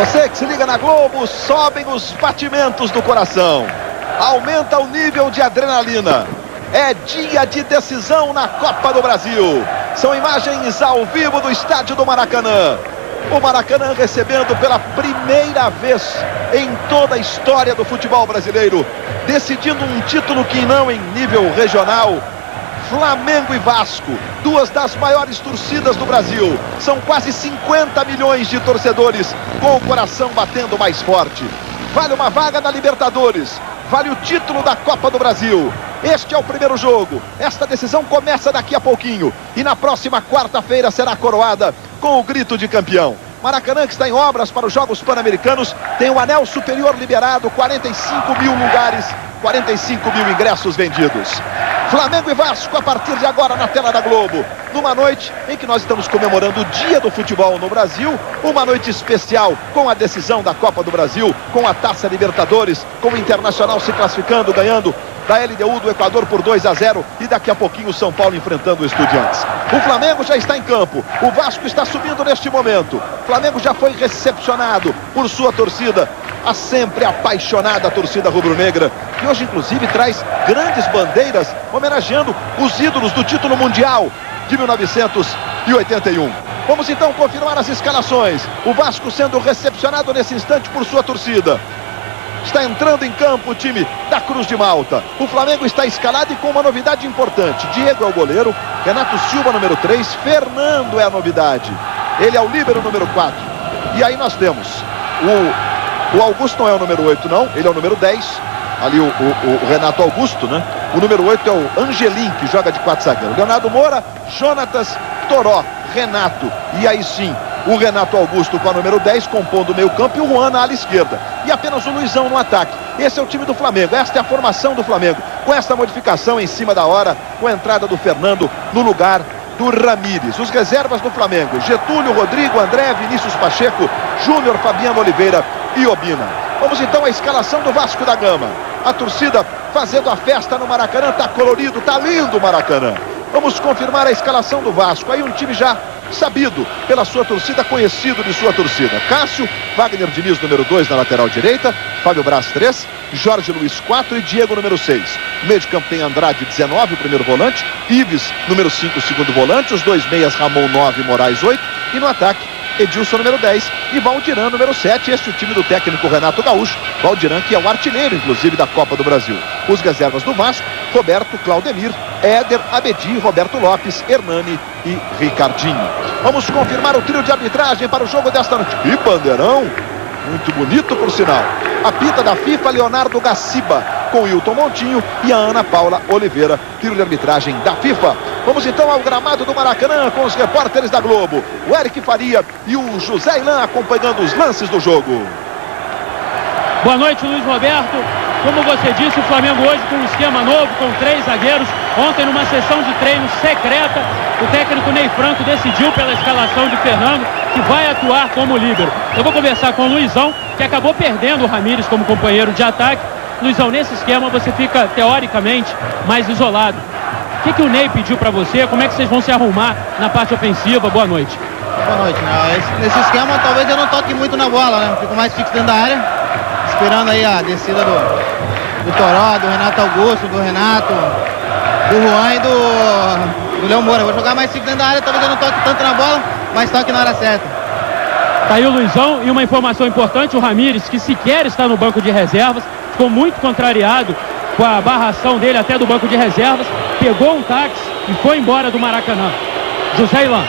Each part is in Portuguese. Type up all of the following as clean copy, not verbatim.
Você que se liga na Globo, sobem os batimentos do coração. Aumenta o nível de adrenalina. É dia de decisão na Copa do Brasil. São imagens ao vivo do estádio do Maracanã. O Maracanã recebendo pela primeira vez em toda a história do futebol brasileiro, decidindo um título que não em nível regional. Flamengo e Vasco, duas das maiores torcidas do Brasil. São quase 50 milhões de torcedores com o coração batendo mais forte. Vale uma vaga na Libertadores, vale o título da Copa do Brasil. Este é o primeiro jogo. Esta decisão começa daqui a pouquinho e na próxima quarta-feira será coroada com o grito de campeão. Maracanã, que está em obras para os Jogos Pan-Americanos, tem o anel superior liberado, 45 mil lugares, 45 mil ingressos vendidos. Flamengo e Vasco a partir de agora na tela da Globo, numa noite em que nós estamos comemorando o Dia do Futebol no Brasil, uma noite especial com a decisão da Copa do Brasil, com a Taça Libertadores, com o Internacional se classificando, ganhando da LDU do Equador por 2-0 e daqui a pouquinho o São Paulo enfrentando o Estudiantes. O Flamengo já está em campo, o Vasco está subindo neste momento. O Flamengo já foi recepcionado por sua torcida, a sempre apaixonada torcida rubro-negra, que hoje inclusive traz grandes bandeiras homenageando os ídolos do título mundial de 1981. Vamos então confirmar as escalações. O Vasco sendo recepcionado nesse instante por sua torcida. Está entrando em campo o time da Cruz de Malta. O Flamengo está escalado e com uma novidade importante. Diego é o goleiro, Renato Silva número 3, Fernando é a novidade. Ele é o líbero número 4. E aí nós temos o Augusto, não é o número 8 não, ele é o número 10. Ali o Renato Augusto, né? O número 8 é o Angelim, que joga de 4 zagueiros. Leonardo Moura, Jonatas, Toró, Renato. E aí sim, o Renato Augusto com a número 10, compondo o meio campo, e o Juan na ala esquerda. E apenas o Luizão no ataque. Esse é o time do Flamengo, esta é a formação do Flamengo. Com esta modificação em cima da hora, com a entrada do Fernando no lugar do Ramírez. Os reservas do Flamengo: Getúlio, Rodrigo, André, Vinícius Pacheco, Júnior, Fabiano Oliveira e Obina. Vamos então à escalação do Vasco da Gama. A torcida fazendo a festa no Maracanã, tá colorido, tá lindo o Maracanã. Vamos confirmar a escalação do Vasco. Aí um time já sabido pela sua torcida, conhecido de sua torcida. Cássio, Wagner Diniz número 2 na lateral direita, Fábio Braz 3, Jorge Luiz 4 e Diego número 6. No meio de campo tem Andrade 19, o primeiro volante, Ives número 5, o segundo volante, os dois meias Ramon 9, Moraes 8 e no ataque Edilson número 10 e Valdiran número 7. Este é o time do técnico Renato Gaúcho. Valdiran, que é o artilheiro inclusive da Copa do Brasil. Os reservas do Vasco: Roberto, Claudemir, Éder, Abedi, Roberto Lopes, Hernani e Ricardinho. Vamos confirmar o trio de arbitragem para o jogo desta noite. Que bandeirão! Muito bonito, por sinal. Apita da FIFA, Leonardo Gaciba, com Hilton Montinho e a Ana Paula Oliveira, trio de arbitragem da FIFA. Vamos então ao gramado do Maracanã com os repórteres da Globo, o Eric Faria e o José Ilan acompanhando os lances do jogo. Boa noite, Luiz Roberto. Como você disse, o Flamengo hoje com um esquema novo, com 3 zagueiros. Ontem, numa sessão de treino secreta, o técnico Ney Franco decidiu pela escalação de Fernando, que vai atuar como líbero. Eu vou conversar com o Luizão, que acabou perdendo o Ramírez como companheiro de ataque. Luizão, nesse esquema você fica, teoricamente, mais isolado. O que o Ney pediu para você? Como é que vocês vão se arrumar na parte ofensiva? Boa noite. Boa noite. Nesse esquema, talvez eu não toque muito na bola, né? Fico mais fixo dentro da área, esperando aí a descida do Toró, do Renato Augusto, do Renato, do Juan e do Léo Moura. Vou jogar mais fixo dentro da área, talvez eu não toque tanto na bola, mas toque na hora certa. Tá aí o Luizão, e uma informação importante: o Ramírez, que sequer está no banco de reservas, ficou muito contrariado com a barração dele até do banco de reservas, pegou um táxi e foi embora do Maracanã. José Ilan.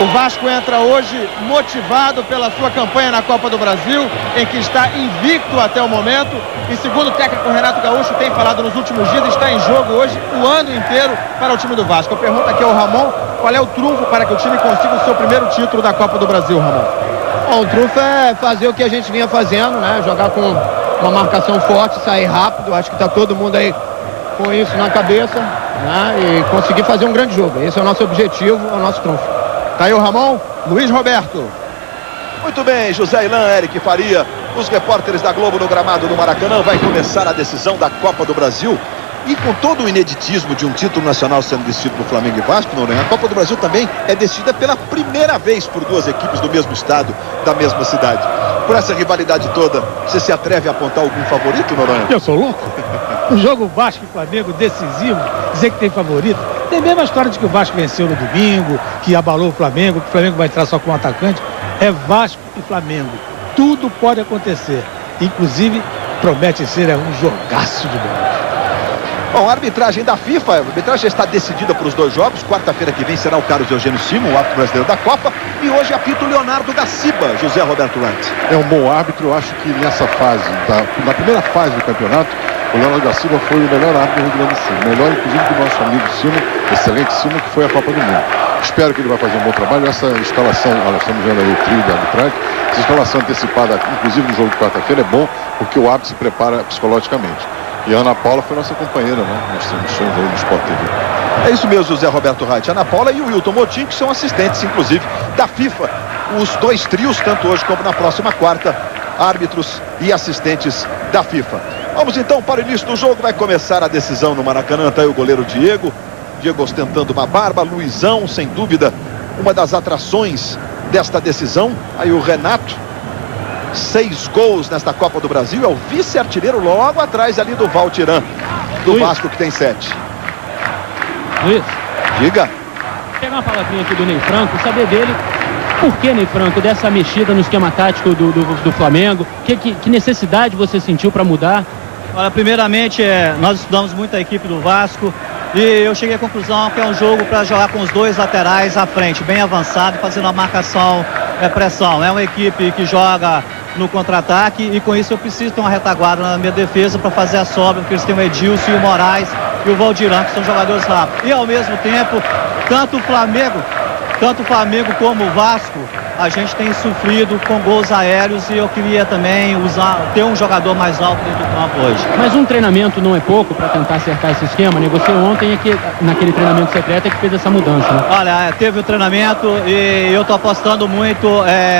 O Vasco entra hoje motivado pela sua campanha na Copa do Brasil, em que está invicto até o momento. E segundo o técnico Renato Gaúcho tem falado nos últimos dias, está em jogo hoje o ano inteiro para o time do Vasco. A pergunta aqui ao Ramon: qual é o trunfo para que o time consiga o seu primeiro título da Copa do Brasil, Ramon? Bom, o trunfo é fazer o que a gente vinha fazendo, né? Jogar com uma marcação forte, sair rápido. Acho que está todo mundo aí com isso na cabeça, né? E conseguir fazer um grande jogo. Esse é o nosso objetivo, é o nosso trunfo. Tá aí o Ramon. Luiz Roberto. Muito bem, José Ilan, Eric Faria, os repórteres da Globo no gramado do Maracanã. Vai começar a decisão da Copa do Brasil. E com todo o ineditismo de um título nacional sendo decidido por Flamengo e Vasco, Noronha, a Copa do Brasil também é decidida pela primeira vez por duas equipes do mesmo estado, da mesma cidade. Por essa rivalidade toda, você se atreve a apontar algum favorito, Noronha? Eu sou louco. Um jogo Vasco e Flamengo decisivo, dizer que tem favorito. Tem a mesma história de que o Vasco venceu no domingo, que abalou o Flamengo, que o Flamengo vai entrar só com um atacante. É Vasco e Flamengo. Tudo pode acontecer. Inclusive, promete ser um jogaço de bola. Bom, a arbitragem da FIFA, a arbitragem está decidida para os dois jogos. Quarta-feira que vem será o Carlos Eugênio Simon, o árbitro brasileiro da Copa. E hoje apita o Leonardo Gaciba, José Roberto Wright. É um bom árbitro. Eu acho que nessa fase, na primeira fase do campeonato, o Leonardo Gaciba foi o melhor árbitro do Rio Grande do Sul. Melhor, inclusive, que o nosso amigo Simon, excelente Simon, que foi a Copa do Mundo. Espero que ele vai fazer um bom trabalho. Essa escalação, nós estamos vendo aí o trio de arbitragem, essa escalação antecipada, inclusive no jogo de quarta-feira, é bom, porque o árbitro se prepara psicologicamente. E a Ana Paula foi nossa companheira, né? Nós transmissões aí no Sport TV. É isso mesmo, José Roberto Wright. Ana Paula e o Wilton Motim, que são assistentes, inclusive, da FIFA. Os dois trios, tanto hoje como na próxima quarta, árbitros e assistentes da FIFA. Vamos então para o início do jogo. Vai começar a decisão no Maracanã. Está aí o goleiro Diego. Diego ostentando uma barba. Luizão, sem dúvida, uma das atrações desta decisão. Aí o Renato. 6 gols nesta Copa do Brasil. É o vice-artilheiro logo atrás ali do Valtiran, do Luiz. Vasco, que tem 7. Luiz, Diga. pegar uma palavrinha aqui do Ney Franco, saber dele por que, Ney Franco, dessa mexida no esquema tático do Flamengo. Que necessidade você sentiu para mudar? Olha, primeiramente, nós estudamos muito a equipe do Vasco e eu cheguei à conclusão que é um jogo para jogar com os dois laterais à frente, bem avançado, fazendo a marcação, pressão. É uma equipe que joga no contra-ataque e com isso eu preciso ter uma retaguarda na minha defesa para fazer a sobra, porque eles têm o Edilson e o Moraes e o Valdiran, que são jogadores rápidos. E ao mesmo tempo, tanto o Flamengo como o Vasco, a gente tem sofrido com gols aéreos e eu queria também ter um jogador mais alto dentro do campo hoje. Mas um treinamento não é pouco para tentar acertar esse esquema, né? Você ontem, naquele treinamento secreto, é que fez essa mudança, né? Olha, teve o treinamento e eu tô apostando muito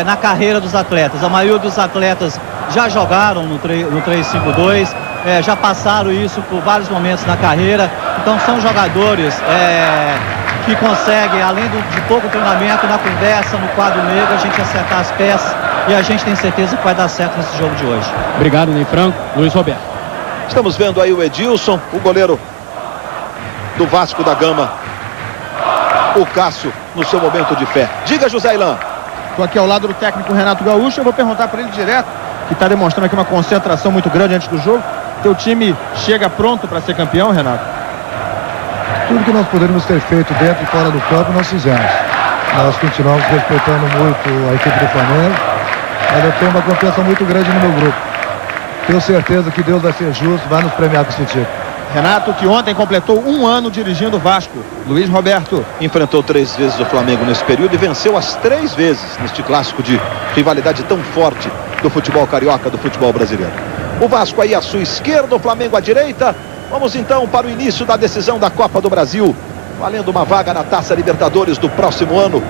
na carreira dos atletas. A maioria dos atletas já jogaram no 3-5-2, já passaram isso por vários momentos na carreira. Então são jogadores que conseguem, além de pouco treinamento, na conversa, no quadro negro, a gente acertar as peças e a gente tem certeza que vai dar certo nesse jogo de hoje. Obrigado, Ney Franco. Luiz Roberto. Estamos vendo aí o Edilson, o goleiro do Vasco da Gama, o Cássio, no seu momento de fé. Diga, José Ilan. Estou aqui ao lado do técnico Renato Gaúcho. Eu vou perguntar para ele direto, que está demonstrando aqui uma concentração muito grande antes do jogo. Teu time chega pronto para ser campeão, Renato? Tudo que nós poderíamos ter feito dentro e fora do campo, nós fizemos. Nós continuamos respeitando muito a equipe do Flamengo, mas eu tenho uma confiança muito grande no meu grupo. Tenho certeza que Deus vai ser justo, vai nos premiar com esse título. Renato, que ontem completou 1 ano dirigindo o Vasco. Luiz Roberto. Enfrentou 3 vezes o Flamengo nesse período e venceu as 3 vezes neste clássico de rivalidade tão forte do futebol carioca, do futebol brasileiro. O Vasco aí à sua esquerda, o Flamengo à direita. Vamos então para o início da decisão da Copa do Brasil, valendo uma vaga na Taça Libertadores do próximo ano,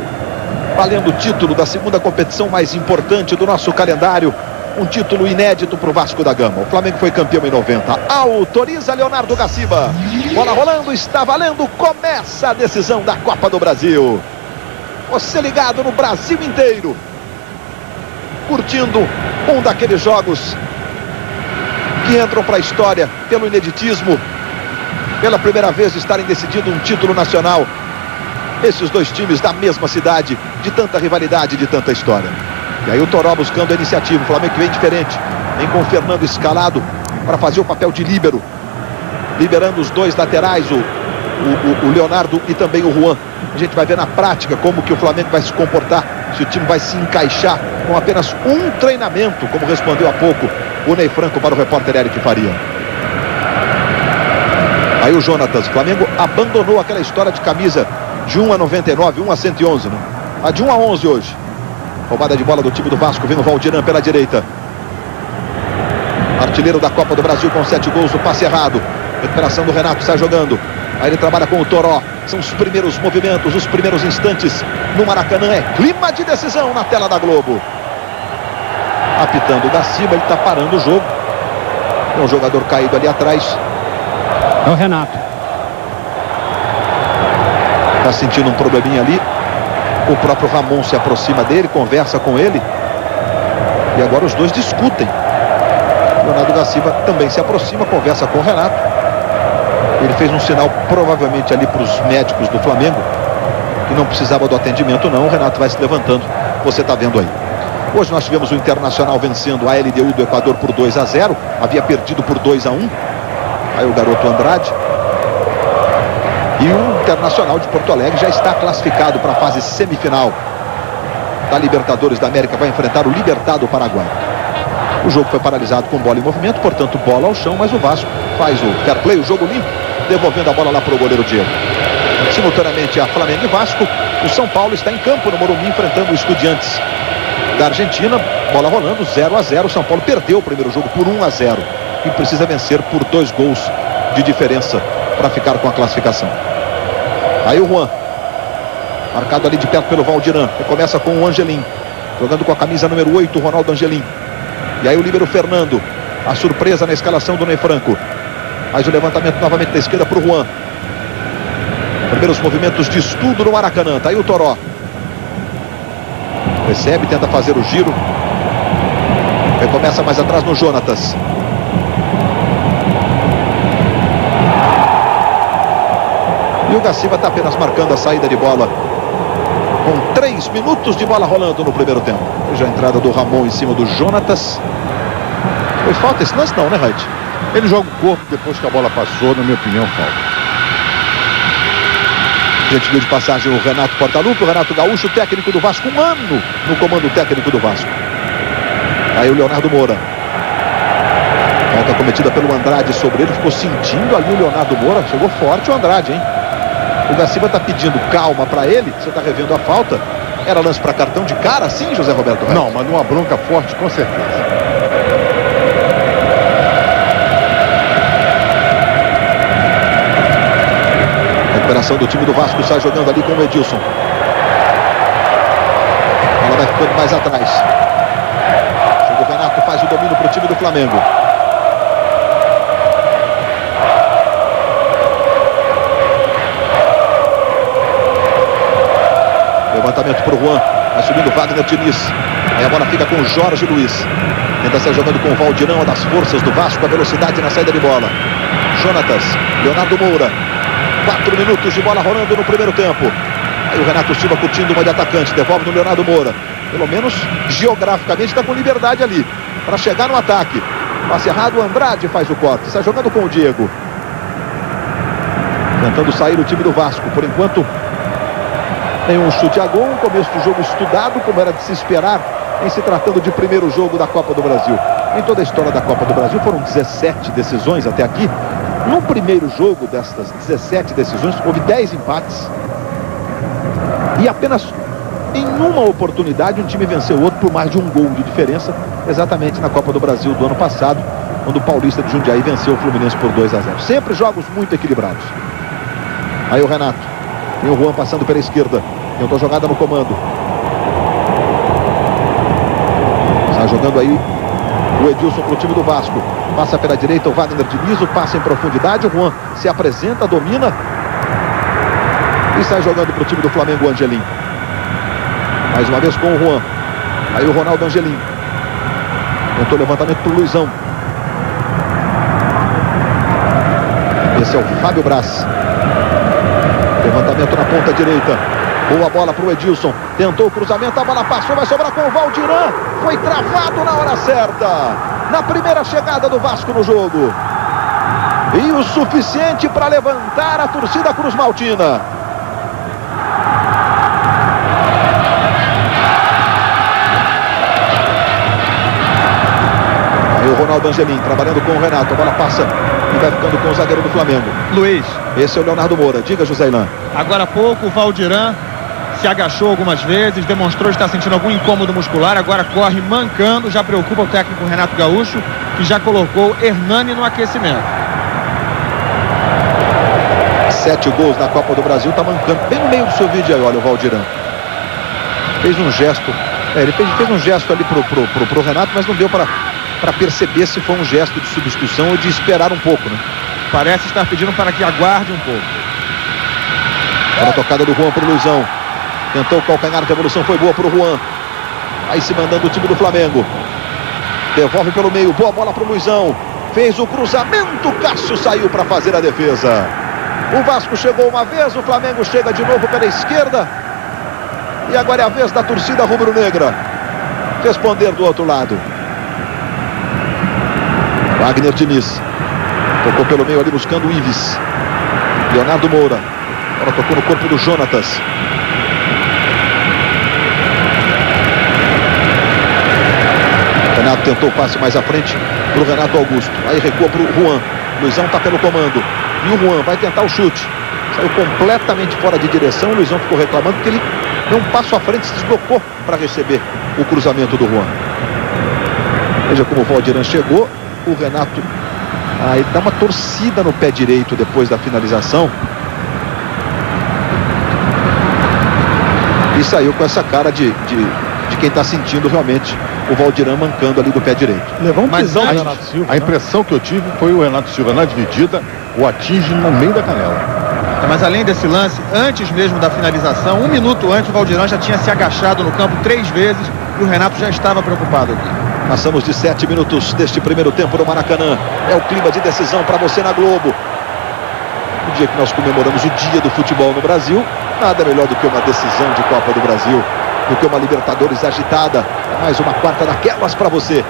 valendo o título da segunda competição mais importante do nosso calendário, um título inédito para o Vasco da Gama. O Flamengo foi campeão em 90. Autoriza Leonardo Gaciba. Bola rolando, está valendo, começa a decisão da Copa do Brasil. Você ligado no Brasil inteiro, curtindo um daqueles jogos que entram para a história pelo ineditismo, pela primeira vez estarem decidindo um título nacional. Esses dois times da mesma cidade, de tanta rivalidade, de tanta história. E aí o Toró buscando a iniciativa. O Flamengo que vem diferente, vem com o Fernando escalado para fazer o papel de líbero, liberando os dois laterais, o Leonardo e também o Juan. A gente vai ver na prática como que o Flamengo vai se comportar, se o time vai se encaixar com apenas um treinamento, como respondeu há pouco o Ney Franco para o repórter Eric Faria. Aí o Jonatas. O Flamengo abandonou aquela história de camisa de 1 a 99, 1 a 111, né? A de 1 a 11 hoje. Roubada de bola do time do Vasco, vem o Valdiran pela direita. Artilheiro da Copa do Brasil com 7 gols, o passe errado. Recuperação do Renato, sai jogando. Aí ele trabalha com o Toró. São os primeiros movimentos, os primeiros instantes no Maracanã. É clima de decisão na tela da Globo. Apitando o Gaciba, ele está parando o jogo. Tem um jogador caído ali atrás. É o Renato. Está sentindo um probleminha ali. O próprio Ramon se aproxima dele, conversa com ele. E agora os dois discutem. Leonardo Gaciba também se aproxima, conversa com o Renato. Ele fez um sinal provavelmente ali para os médicos do Flamengo, que não precisava do atendimento não. O Renato vai se levantando, você está vendo aí. Hoje nós tivemos o Internacional vencendo a LDU do Equador por 2-0. Havia perdido por 2-1. Aí o garoto Andrade. E o Internacional de Porto Alegre já está classificado para a fase semifinal da Libertadores da América. Vai enfrentar o Libertad do Paraguai. O jogo foi paralisado com bola em movimento, portanto bola ao chão, mas o Vasco faz o fair play, o jogo limpo, devolvendo a bola lá para o goleiro Diego. Simultaneamente a Flamengo e Vasco, o São Paulo está em campo no Morumbi enfrentando o Estudiantes da Argentina. Bola rolando, 0-0. O São Paulo perdeu o primeiro jogo por 1-0 e precisa vencer por 2 gols de diferença para ficar com a classificação. Aí o Juan, marcado ali de perto pelo Valdiran, que começa com o Angelim, jogando com a camisa número 8, o Ronaldo Angelim. E aí o líbero Fernando, a surpresa na escalação do Ney Franco. Faz o levantamento novamente da esquerda para o Juan. Primeiros movimentos de estudo no Maracanã. Tá aí o Toró. Recebe, tenta fazer o giro. Recomeça mais atrás no Jonatas. E o Gaciba está apenas marcando a saída de bola. Com 3 minutos de bola rolando no primeiro tempo. Veja a entrada do Ramon em cima do Jonatas. Foi falta esse lance não, né, Raid? Ele joga o corpo depois que a bola passou, na minha opinião, falta. Gente, viu de passagem o Renato Portaluppi, o Renato Gaúcho, técnico do Vasco, 1 ano no comando técnico do Vasco. Aí o Leonardo Moura. Falta cometida pelo Andrade sobre ele, ficou sentindo ali o Leonardo Moura, chegou forte o Andrade, hein? O Gaciba está pedindo calma para ele, você está revendo a falta. Era lance para cartão de cara, sim, José Roberto Reis? Não, mas numa bronca forte, com certeza. Recuperação do time do Vasco, sai jogando ali com o Edilson. Ela vai ficando mais atrás. Chega o Renato, faz o domínio para o time do Flamengo. Levantamento para o Juan. Vai subindo o Wagner Diniz. Aí a bola fica com o Jorge Luiz. Tenta sair jogando com o Valdirão, das forças do Vasco, a velocidade na saída de bola. Jonatas, Leonardo Moura. 4 minutos de bola rolando no primeiro tempo. Aí o Renato Silva curtindo uma de atacante. Devolve no Leonardo Moura. Pelo menos geograficamente está com liberdade ali para chegar no ataque. Passe errado, o Andrade faz o corte. Está jogando com o Diego. Tentando sair o time do Vasco. Por enquanto, nenhum chute a gol. Um começo de jogo estudado, como era de se esperar, em se tratando de primeiro jogo da Copa do Brasil. Em toda a história da Copa do Brasil foram 17 decisões até aqui. No primeiro jogo destas 17 decisões, houve 10 empates. E apenas em uma oportunidade um time venceu o outro por mais de 1 gol de diferença. Exatamente na Copa do Brasil do ano passado, quando o Paulista de Jundiaí venceu o Fluminense por 2-0. Sempre jogos muito equilibrados. Aí o Renato. Tem o Juan passando pela esquerda. Tentou jogada no comando. Está jogando aí o Edilson para o time do Vasco. Passa pela direita o Wagner Diniz, o passe em profundidade. O Juan se apresenta, domina. E sai jogando para o time do Flamengo, o Angelim. Mais uma vez com o Juan. Aí o Ronaldo Angelim. Tentou levantamento para o Luizão. Esse é o Fábio Braz. Levantamento na ponta direita. Boa bola para o Edilson. Tentou o cruzamento, a bola passou, vai sobrar com o Valdiran. Foi travado na hora certa. Na primeira chegada do Vasco no jogo. E o suficiente para levantar a torcida Cruz Maltina. Aí o Ronaldo Angelim trabalhando com o Renato. A bola passa e vai ficando com o zagueiro do Flamengo. Luiz. Esse é o Leonardo Moura. Diga, José Ilan. Agora há pouco o Valdiran se agachou algumas vezes, demonstrou estar sentindo algum incômodo muscular, agora corre mancando, já preocupa o técnico Renato Gaúcho, que já colocou Hernani no aquecimento. 7 gols na Copa do Brasil, tá mancando bem no meio do seu vídeo aí, olha o Valdiran. Fez um gesto, ele fez um gesto ali pro Renato, mas não deu para perceber se foi um gesto de substituição ou de esperar um pouco, né? Parece estar pedindo para que aguarde um pouco. Olha a tocada do Juan pro Luizão. Tentou o calcanhar de evolução, foi boa pro Juan. Aí se mandando o time do Flamengo. Devolve pelo meio, boa bola para o Luizão. Fez o cruzamento, Cássio saiu para fazer a defesa. O Vasco chegou uma vez, o Flamengo chega de novo pela esquerda. E agora é a vez da torcida rubro-negra responder do outro lado. Wagner Diniz tocou pelo meio ali buscando o Ives. Leonardo Moura. Agora tocou no corpo do Jonatas. Renato tentou o passe mais à frente para o Renato Augusto. Aí recua para o Juan. Luizão está pelo comando. E o Juan vai tentar o chute. Saiu completamente fora de direção. O Luizão ficou reclamando porque ele deu um passo à frente, se deslocou para receber o cruzamento do Juan. Veja como o Valdiran chegou. O Renato aí dá uma torcida no pé direito depois da finalização. E saiu com essa cara de quem está sentindo realmente o Valdiran mancando ali do pé direito. Levou um pisão do Renato Silva. A impressão que eu tive foi o Renato Silva na dividida o atinge no meio da canela. Mas além desse lance, antes mesmo da finalização, 1 minuto antes, o Valdiran já tinha se agachado no campo 3 vezes e o Renato já estava preocupado aqui. Passamos de 7 minutos deste primeiro tempo no Maracanã. É o clima de decisão para você na Globo. No dia que nós comemoramos o Dia do Futebol no Brasil, nada melhor do que uma decisão de Copa do Brasil, do que uma Libertadores agitada. É mais uma quarta daquelas para você.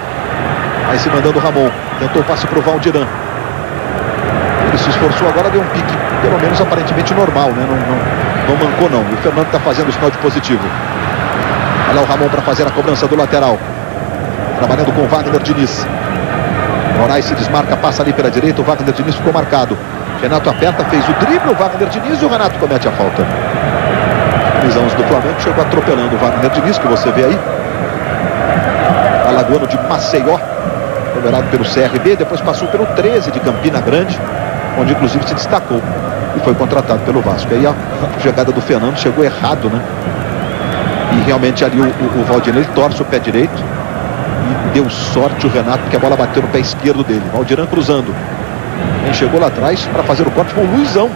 Aí se mandando o Ramon. Tentou o passe para o Valdiran. Ele se esforçou agora, deu um pique, pelo menos aparentemente normal, né? Não mancou não. O Fernando está fazendo o sinal de positivo. Olha lá o Ramon para fazer a cobrança do lateral. Trabalhando com o Wagner Diniz. Moraes se desmarca, passa ali pela direita. O Wagner Diniz ficou marcado. Renato aperta, fez o drible, o Wagner Diniz e o Renato comete a falta. Luizão do Flamengo chegou atropelando o Wagner Diniz, que você vê aí. Alagoano de Maceió, liberado pelo CRB, depois passou pelo 13 de Campina Grande, onde inclusive se destacou e foi contratado pelo Vasco. Aí a jogada do Fernando chegou errado, né? E realmente ali o Valdiran, ele torce o pé direito e deu sorte o Renato, porque a bola bateu no pé esquerdo dele. Valdiran cruzando. Quem chegou lá atrás para fazer o corte foi o Luizão.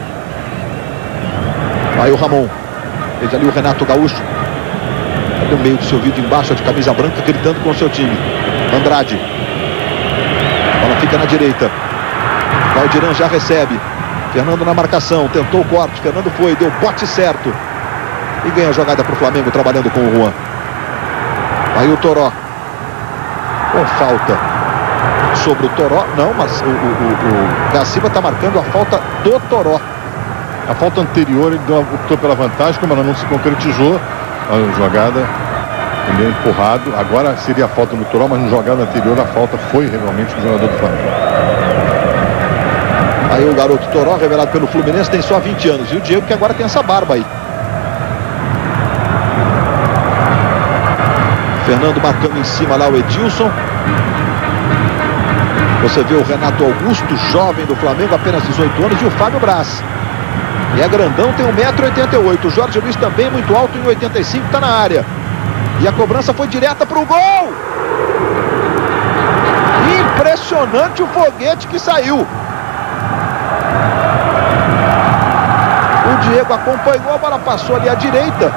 Aí o Ramon. Fez ali o Renato Gaúcho. Cadê o meio do seu vídeo embaixo, de camisa branca, gritando com o seu time. Andrade. A bola fica na direita. Valdiran já recebe. Fernando na marcação. Tentou o corte. Fernando foi. Deu bote certo. E ganha a jogada para o Flamengo, trabalhando com o Juan. Aí o Toró. Com falta sobre o Toró. Não, mas o Gaciba está marcando a falta do Toró. A falta anterior ele optou pela vantagem, como ela não se concretizou. A jogada, ele é empurrado. Agora seria a falta no Toró, mas na jogada anterior a falta foi realmente do jogador do Flamengo. Aí o garoto Toró, revelado pelo Fluminense, tem só 20 anos. E o Diego, que agora tem essa barba aí. Fernando marcando em cima lá o Edilson. Você vê o Renato Augusto, jovem do Flamengo, apenas 18 anos, e o Fábio Braz. E é grandão, tem 1,88 m. O Jorge Luiz também muito alto, em 85, está na área. E a cobrança foi direta para o gol. Impressionante o foguete que saiu. O Diego acompanhou, a bola passou ali à direita.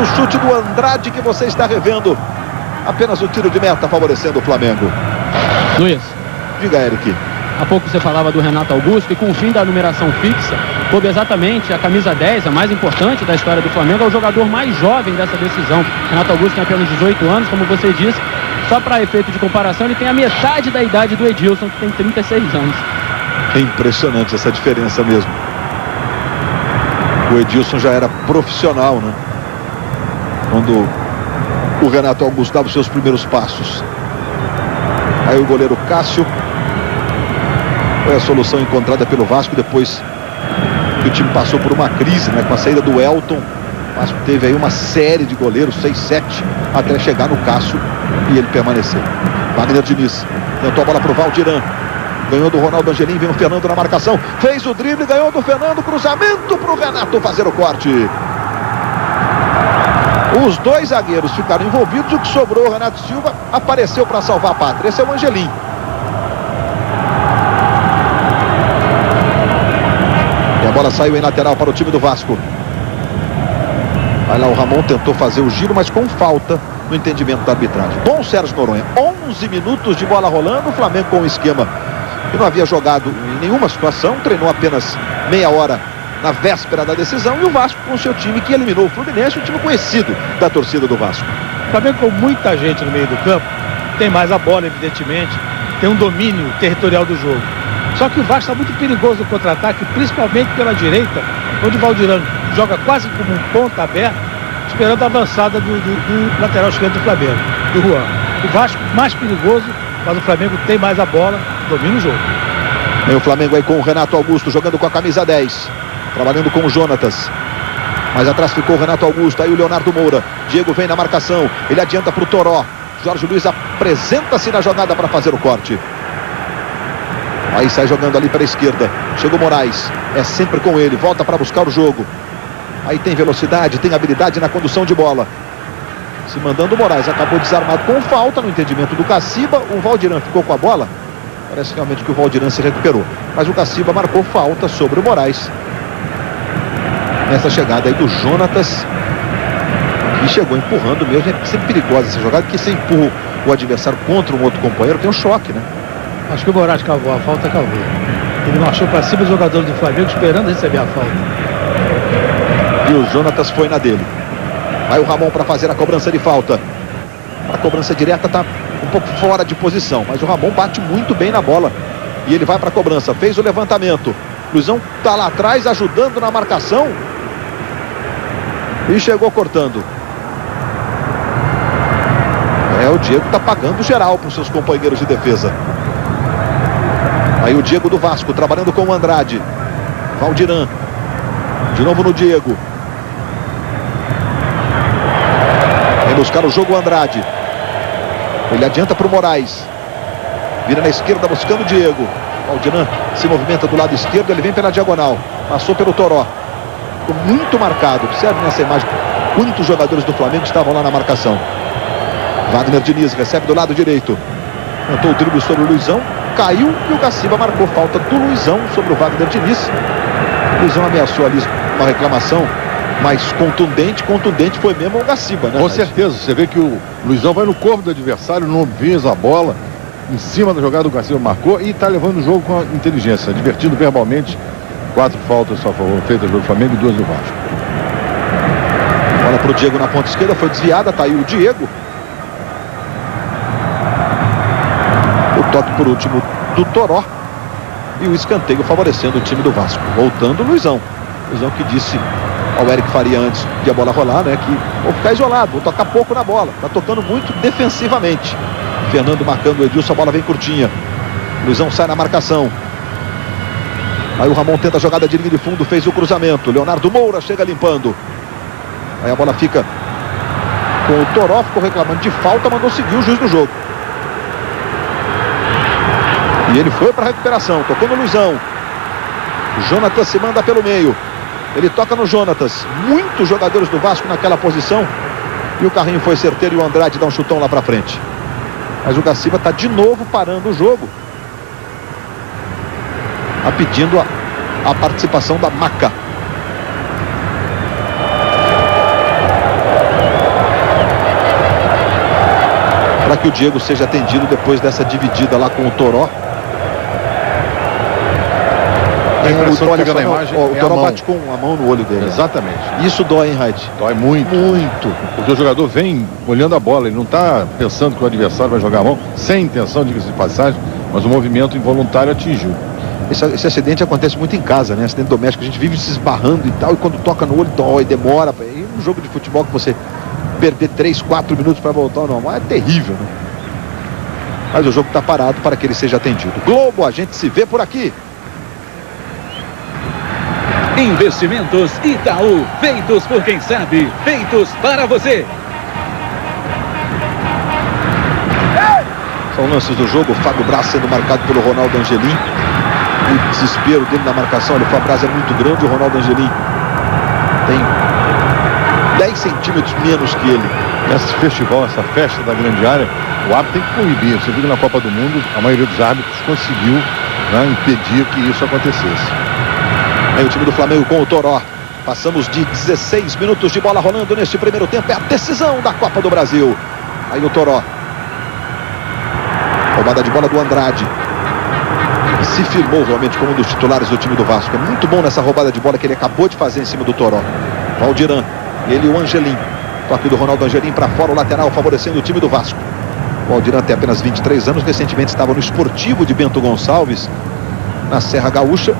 O chute do Andrade que você está revendo. Apenas o tiro de meta favorecendo o Flamengo. Luiz. Diga, Eric. Há pouco você falava do Renato Augusto, e com o fim da numeração fixa, coube exatamente a camisa 10, a mais importante da história do Flamengo, é o jogador mais jovem dessa decisão. Renato Augusto tem apenas 18 anos, como você disse. Só para efeito de comparação, ele tem a metade da idade do Edilson, que tem 36 anos. É impressionante essa diferença mesmo. O Edilson já era profissional, né? Quando o Renato Augusto dava os seus primeiros passos. Aí o goleiro Cássio. Foi a solução encontrada pelo Vasco depois que o time passou por uma crise, né? Com a saída do Elton. O Vasco teve aí uma série de goleiros, 6, 7, até chegar no Cássio e ele permaneceu. Wagner Diniz tentou a bola para o Valdiran. Ganhou do Ronaldo Angelim, vem o Fernando na marcação. Fez o drible, ganhou do Fernando. Cruzamento para o Renato fazer o corte. Os dois zagueiros ficaram envolvidos. O que sobrou, o Renato Silva apareceu para salvar a pátria. Esse é o Angelim. E a bola saiu em lateral para o time do Vasco. Vai lá, o Ramon tentou fazer o giro, mas com falta no entendimento da arbitragem. Bom, Sérgio Noronha, 11 minutos de bola rolando, o Flamengo com um esquema que não havia jogado em nenhuma situação, treinou apenas meia hora na véspera da decisão, e o Vasco com o seu time que eliminou o Fluminense, um time conhecido da torcida do Vasco. O Flamengo com muita gente no meio do campo, tem mais a bola, evidentemente, tem um domínio territorial do jogo. Só que o Vasco está muito perigoso no contra-ataque, principalmente pela direita, onde o Valdirão joga quase como um ponta aberto, esperando a avançada do lateral esquerdo do Flamengo, do Juan. O Vasco mais perigoso, mas o Flamengo tem mais a bola, domina o jogo. Tem o Flamengo aí com o Renato Augusto, jogando com a camisa 10, trabalhando com o Jonatas. Mais atrás ficou o Renato Augusto, aí o Leonardo Moura. Diego vem na marcação, ele adianta para o Toró. Jorge Luiz apresenta-se na jogada para fazer o corte. Aí sai jogando ali para a esquerda. Chega o Moraes, é sempre com ele, volta para buscar o jogo. Aí tem velocidade, tem habilidade na condução de bola. Se mandando o Moraes, acabou desarmado com falta no entendimento do Caciba. O Valdirão ficou com a bola. Parece realmente que o Valdirão se recuperou. Mas o Caciba marcou falta sobre o Moraes. Nessa chegada aí do Jonatas, que chegou empurrando mesmo. É sempre perigosa essa jogada, porque você empurra o adversário contra um outro companheiro, tem um choque, né? Acho que o Moraes cavou, a falta cavou. Ele marchou para cima dos jogadores do Flamengo esperando receber a falta. E o Jonatas foi na dele. Vai o Ramon para fazer a cobrança de falta. A cobrança direta está um pouco fora de posição, mas o Ramon bate muito bem na bola. E ele vai para a cobrança, fez o levantamento. Luizão está lá atrás ajudando na marcação. E chegou cortando. O Diego está pagando geral para os seus companheiros de defesa. Aí o Diego do Vasco trabalhando com o Andrade. Valdirão. De novo no Diego. Vem buscar o jogo o Andrade. Ele adianta para o Moraes. Vira na esquerda buscando o Diego. Valdirão se movimenta do lado esquerdo. Ele vem pela diagonal. Passou pelo Toró. Ficou muito marcado. Observe nessa imagem quantos jogadores do Flamengo estavam lá na marcação. Wagner Diniz recebe do lado direito. Tentou o drible sobre o Luizão. Caiu e o Caciba marcou falta do Luizão sobre o Wagner Diniz. O Luizão ameaçou ali uma reclamação mais contundente. Contundente foi mesmo o Caciba, né? Com certeza. Você vê que o Luizão vai no corpo do adversário, não visa a bola. Em cima da jogada o Caciba marcou e está levando o jogo com inteligência. Divertindo verbalmente. 4 faltas só foram feitas pelo Flamengo e 2 do Vasco. Bola para o Diego na ponta esquerda. Foi desviada. Tá aí o Diego. O toque por último do Toró. E o escanteio favorecendo o time do Vasco. Voltando o Luizão. Luizão que disse ao Eric Faria antes de a bola rolar, né? Que vou ficar isolado, vou tocar pouco na bola. Tá tocando muito defensivamente. Fernando marcando o Edilson, a bola vem curtinha. Luizão sai na marcação. Aí o Ramon tenta a jogada de linha de fundo, fez o cruzamento. Leonardo Moura chega limpando. Aí a bola fica com o Toró, ficou reclamando de falta, mandou seguir o juiz do jogo. E ele foi para a recuperação, tocou no Luizão. Jonatas se manda pelo meio. Ele toca no Jonatas. Muitos jogadores do Vasco naquela posição. E o carrinho foi certeiro e o Andrade dá um chutão lá para frente. Mas o Caciba está de novo parando o jogo. Está pedindo a participação da Maca. Para que o Diego seja atendido depois dessa dividida lá com o Toró. O Toró bate com a mão no olho dele. Exatamente. Isso dói, hein, Raid? Dói muito. Muito. Porque o jogador vem olhando a bola. Ele não está pensando que o adversário vai jogar a mão. Sem intenção, diga-se de passagem. Mas o movimento involuntário atingiu. Esse acidente acontece muito em casa, né? Acidente doméstico. A gente vive se esbarrando e tal. E quando toca no olho, dói, demora. E um jogo de futebol que você perder 3, 4 minutos para voltar ao normal é terrível, né? Mas o jogo está parado para que ele seja atendido. Globo, a gente se vê por aqui. Investimentos Itaú, feitos por quem sabe, feitos para você. São lances do jogo, o Fábio Braz sendo marcado pelo Ronaldo Angelim. O desespero dele na marcação, o Fábio Braz é muito grande, o Ronaldo Angelim tem 10 centímetros menos que ele. Esse festival, essa festa da grande área, o árbitro tem que proibir. Você viu que na Copa do Mundo, a maioria dos árbitros conseguiu, né, impedir que isso acontecesse. Aí o time do Flamengo com o Toró. Passamos de 16 minutos de bola rolando neste primeiro tempo. É a decisão da Copa do Brasil. Aí o Toró. Roubada de bola do Andrade. Se firmou realmente como um dos titulares do time do Vasco. É muito bom nessa roubada de bola que ele acabou de fazer em cima do Toró. Valdiran. Ele e o Angelim. Toque do Ronaldo Angelim para fora, o lateral, favorecendo o time do Vasco. O Valdiran tem apenas 23 anos. Recentemente estava no Esportivo de Bento Gonçalves, na Serra Gaúcha.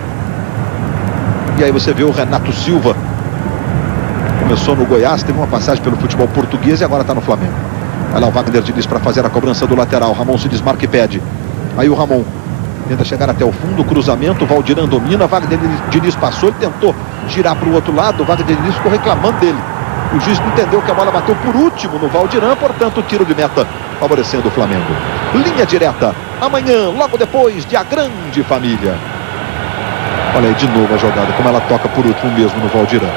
E aí você vê o Renato Silva. Começou no Goiás, teve uma passagem pelo futebol português e agora está no Flamengo. Vai lá o Wagner Diniz para fazer a cobrança do lateral. Ramon se desmarca e pede. Aí o Ramon tenta chegar até o fundo, cruzamento, o Valdiran domina, Wagner Diniz passou, ele tentou girar para o outro lado, o Wagner Diniz ficou reclamando dele. O juiz não entendeu que a bola bateu por último no Valdiran, portanto, tiro de meta favorecendo o Flamengo. Linha direta, amanhã, logo depois de A Grande Família. Olha aí de novo a jogada, como ela toca por último mesmo no Valdiran.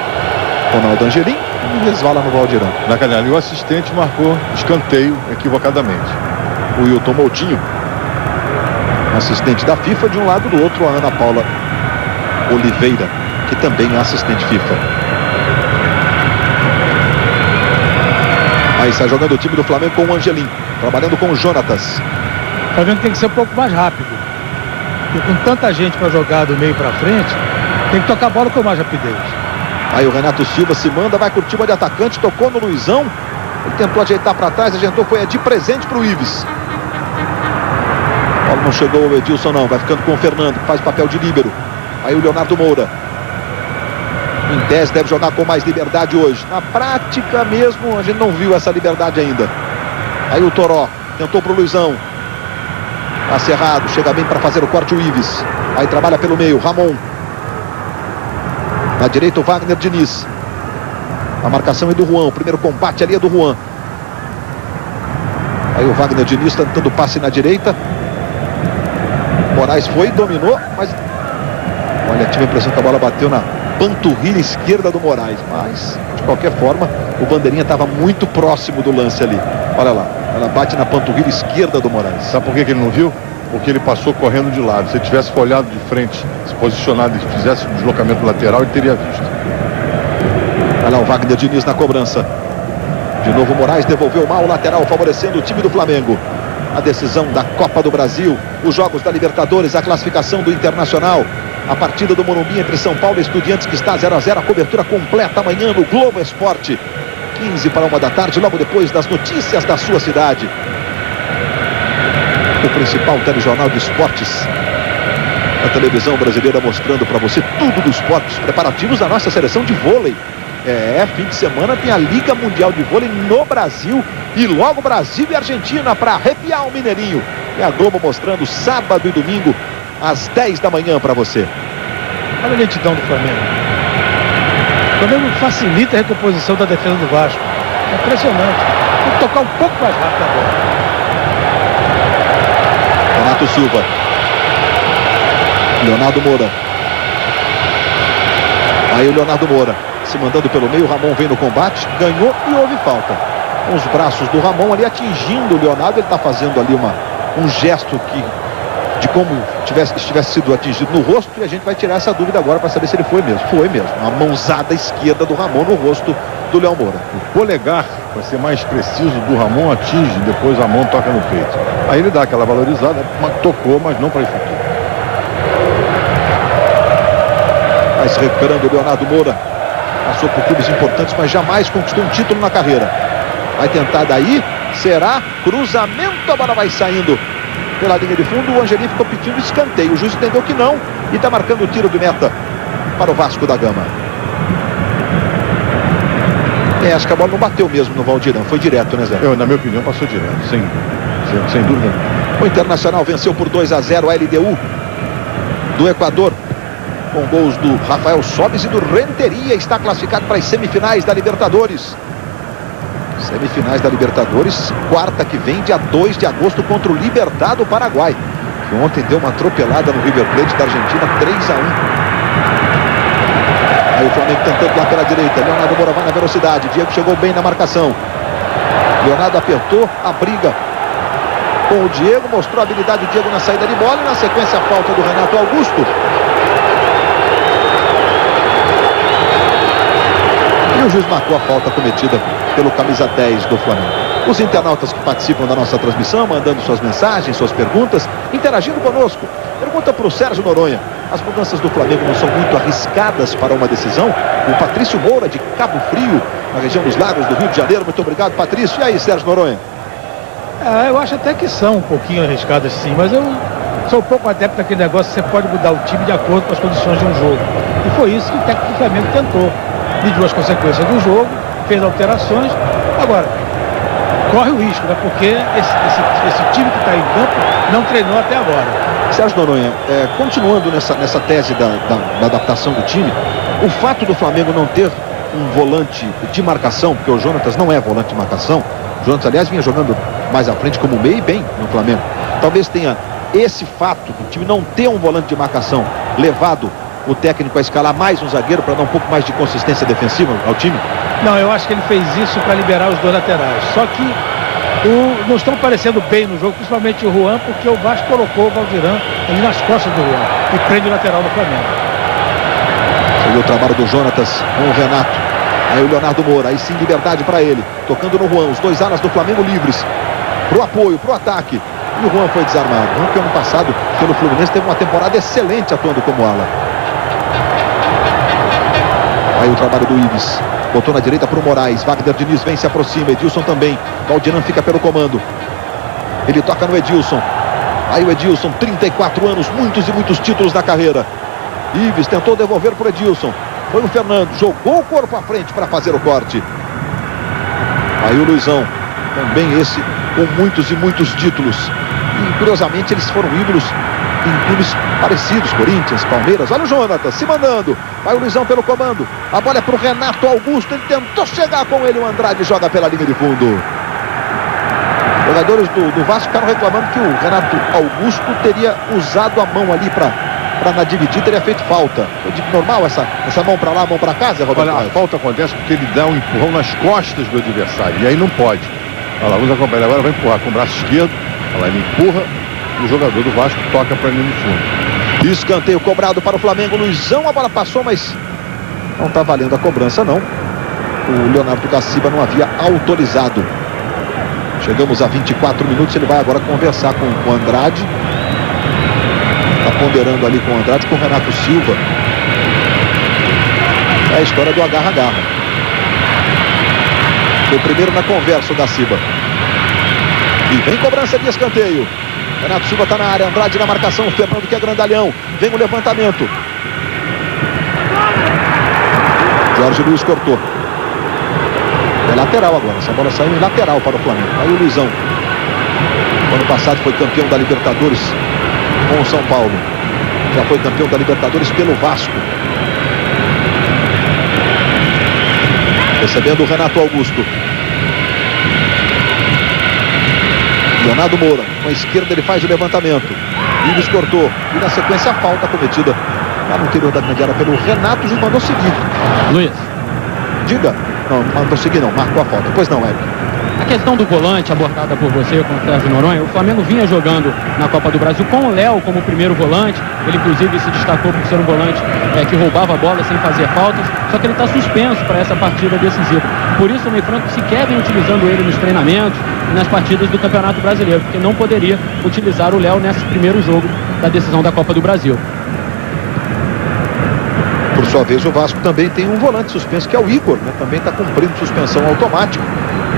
Ronaldo Angelim e resvala no Valdiran. Na canela, e o assistente marcou escanteio equivocadamente. O Wilton Moutinho, assistente da FIFA, de um lado, do outro a Ana Paula Oliveira, que também é assistente FIFA. Aí sai jogando o time do Flamengo com o Angelim, trabalhando com o Jonatas. O Flamengo tem que ser um pouco mais rápido. E com tanta gente para jogar do meio para frente, tem que tocar a bola com mais rapidez. Aí o Renato Silva se manda, vai curtir de atacante, tocou no Luizão. Ele tentou ajeitar para trás, ajeitou, foi de presente para o Ives. A bola não chegou o Edilson não, vai ficando com o Fernando, que faz papel de líbero. Aí o Leonardo Moura. Em tese deve jogar com mais liberdade hoje. Na prática mesmo, a gente não viu essa liberdade ainda. Aí o Toró tentou para o Luizão. Passe errado, chega bem para fazer o corte o Ives. Aí trabalha pelo meio, Ramon. Na direita o Wagner Diniz. A marcação é do Juan, o primeiro combate ali é do Juan. Aí o Wagner Diniz tentando passe na direita. Moraes foi, dominou, mas... Olha, tive a impressão que a bola bateu na panturrilha esquerda do Moraes. Mas, de qualquer forma, o bandeirinha estava muito próximo do lance ali. Olha lá, ela bate na panturrilha esquerda do Moraes. Sabe por que ele não viu? Porque ele passou correndo de lado. Se ele tivesse olhado de frente, se posicionado e fizesse um deslocamento lateral, ele teria visto. Olha lá o Wagner Diniz na cobrança. De novo o Moraes devolveu mal o lateral, favorecendo o time do Flamengo. A decisão da Copa do Brasil, os jogos da Libertadores, a classificação do Internacional, a partida do Morumbi entre São Paulo e Estudiantes, que está 0-0, a cobertura completa amanhã no Globo Esporte, 13h, logo depois das notícias da sua cidade. O principal telejornal de esportes, a televisão brasileira, mostrando para você tudo do esporte, os preparativos da nossa seleção de vôlei. Fim de semana tem a Liga Mundial de Vôlei no Brasil e logo Brasil e Argentina para arrepiar o Mineirinho. E a Globo mostrando sábado e domingo às 10 da manhã para você. Olha a lentidão do Flamengo. O Flamengo facilita a recomposição da defesa do Vasco. É impressionante. Tem que tocar um pouco mais rápido a bola. Renato Silva. Leonardo Moura. Aí o Leonardo Moura se mandando pelo meio, o Ramon vem no combate, ganhou e houve falta. Com os braços do Ramon ali atingindo o Leonardo, ele está fazendo ali um gesto de como estivesse sido atingido no rosto, e a gente vai tirar essa dúvida agora para saber se ele foi mesmo. Foi mesmo, uma mãozada esquerda do Ramon no rosto do Léo Moura. O polegar, para ser mais preciso, do Ramon atinge, depois a mão toca no peito. Aí ele dá aquela valorizada, tocou, mas não para efetuar. Vai se recuperando o Leonardo Moura. Passou por clubes importantes, mas jamais conquistou um título na carreira. Vai tentar daí, será cruzamento, a bola vai saindo pela linha de fundo. O Angelim ficou pedindo escanteio, o juiz entendeu que não e está marcando o tiro de meta para o Vasco da Gama. Acho que a bola não bateu mesmo no Valdiran, foi direto, né, Zé? Na minha opinião, passou direto, sem dúvida. O Internacional venceu por 2-0 a LDU do Equador, com gols do Rafael Sobis e do Renteria. Está classificado para as semifinais da Libertadores. Semifinais da Libertadores, quarta que vem, dia 2 de agosto, contra o Libertad do Paraguai, que ontem deu uma atropelada no River Plate da Argentina, 3-1. Aí o Flamengo tentando lá pela direita, Leonardo Moura vai na velocidade, Diego chegou bem na marcação. Leonardo apertou a briga com o Diego, mostrou a habilidade do Diego na saída de bola e na sequência a falta do Renato Augusto. E o juiz marcou a falta cometida pelo camisa 10 do Flamengo. Os internautas que participam da nossa transmissão, mandando suas mensagens, suas perguntas, interagindo conosco. Pergunta para o Sérgio Noronha: as mudanças do Flamengo não são muito arriscadas para uma decisão? O Patrício Moura, de Cabo Frio, na região dos Lagos do Rio de Janeiro. Muito obrigado, Patrício. E aí, Sérgio Noronha? Eu acho até que são um pouquinho arriscadas, sim, mas eu sou um pouco adepto daquele negócio que você pode mudar o time de acordo com as condições de um jogo. E foi isso que o técnico do Flamengo tentou. Mediu as consequências do jogo, fez alterações. Agora, corre o risco, né? Porque esse time que está em campo não treinou até agora. Sérgio Noronha, continuando nessa tese da adaptação do time, o fato do Flamengo não ter um volante de marcação, porque o Jonatas não é volante de marcação, o Jonatas, aliás, vinha jogando mais à frente como meio e bem no Flamengo. Talvez tenha esse fato do time não ter um volante de marcação levado o técnico a escalar mais um zagueiro para dar um pouco mais de consistência defensiva ao time? Não, eu acho que ele fez isso para liberar os dois laterais. Só que não estão parecendo bem no jogo, principalmente o Juan, porque o Vasco colocou o Valdirã ali nas costas do Juan e prende o lateral do Flamengo. Você viu o trabalho do Jonatas com o Renato. Aí o Leonardo Moura, aí sim liberdade para ele. Tocando no Juan, os dois alas do Flamengo livres. Pro apoio, pro ataque. E o Juan foi desarmado. O Juan, que ano passado, pelo Fluminense, teve uma temporada excelente atuando como ala. Aí o trabalho do Ives. Botou na direita pro Moraes. Wagner Diniz vem, se aproxima. Edilson também. Valdirã fica pelo comando. Ele toca no Edilson. Aí o Edilson, 34 anos, muitos e muitos títulos na carreira. Ives tentou devolver pro Edilson. Foi o Fernando, jogou o corpo à frente para fazer o corte. Aí o Luizão, também esse com muitos e muitos títulos. E curiosamente eles foram ídolos em clubes parecidos, Corinthians, Palmeiras. Olha o Jonatas se mandando. Vai o Luizão pelo comando. A bola é pro Renato Augusto. Ele tentou chegar com ele. O Andrade joga pela linha de fundo. Jogadores do Vasco ficaram reclamando que o Renato Augusto teria usado a mão ali para na dividida, teria feito falta. Foi de normal essa mão para lá, mão para cá, Zé Roberto? Olha, a falta acontece porque ele dá um empurrão nas costas do adversário. E aí não pode. Olha lá, vamos acompanhar. Agora vai empurrar com o braço esquerdo. Olha lá, ele empurra e o jogador do Vasco toca para ele no fundo. Escanteio cobrado para o Flamengo. Luizão, a bola passou, mas não está valendo a cobrança, não. O Leonardo Gaciba não havia autorizado. Chegamos a 24 minutos. Ele vai agora conversar com o Andrade. Está ponderando ali com o Andrade, com o Renato Silva. É a história do agarra-agarra. Foi primeiro na conversa o Gaciba. E vem cobrança de escanteio. Renato Silva está na área, Andrade na marcação, o Fernando que é grandalhão. Vem o levantamento. Jorge Luiz cortou. É lateral agora, essa bola saiu em lateral para o Flamengo. Aí o Luizão. O ano passado foi campeão da Libertadores com o São Paulo. Já foi campeão da Libertadores pelo Vasco. Recebendo o Renato Augusto. Leonardo Moura, com a esquerda ele faz o levantamento. Ives cortou. E na sequência a falta cometida lá no interior da grande área pelo Renato. O juiz mandou seguir. Luiz. Diga. Não, mandou seguir não, marcou a falta. Pois não, Eric. A questão do volante abordada por você com o Sérgio Noronha, o Flamengo vinha jogando na Copa do Brasil com o Léo como primeiro volante. Ele inclusive se destacou por ser um volante que roubava a bola sem fazer faltas, só que ele está suspenso para essa partida decisiva. Por isso o Ney Franco sequer vem utilizando ele nos treinamentos e nas partidas do Campeonato Brasileiro, porque não poderia utilizar o Léo nesse primeiro jogo da decisão da Copa do Brasil. Por sua vez, o Vasco também tem um volante suspenso, que é o Igor, né? Também está cumprindo suspensão automática.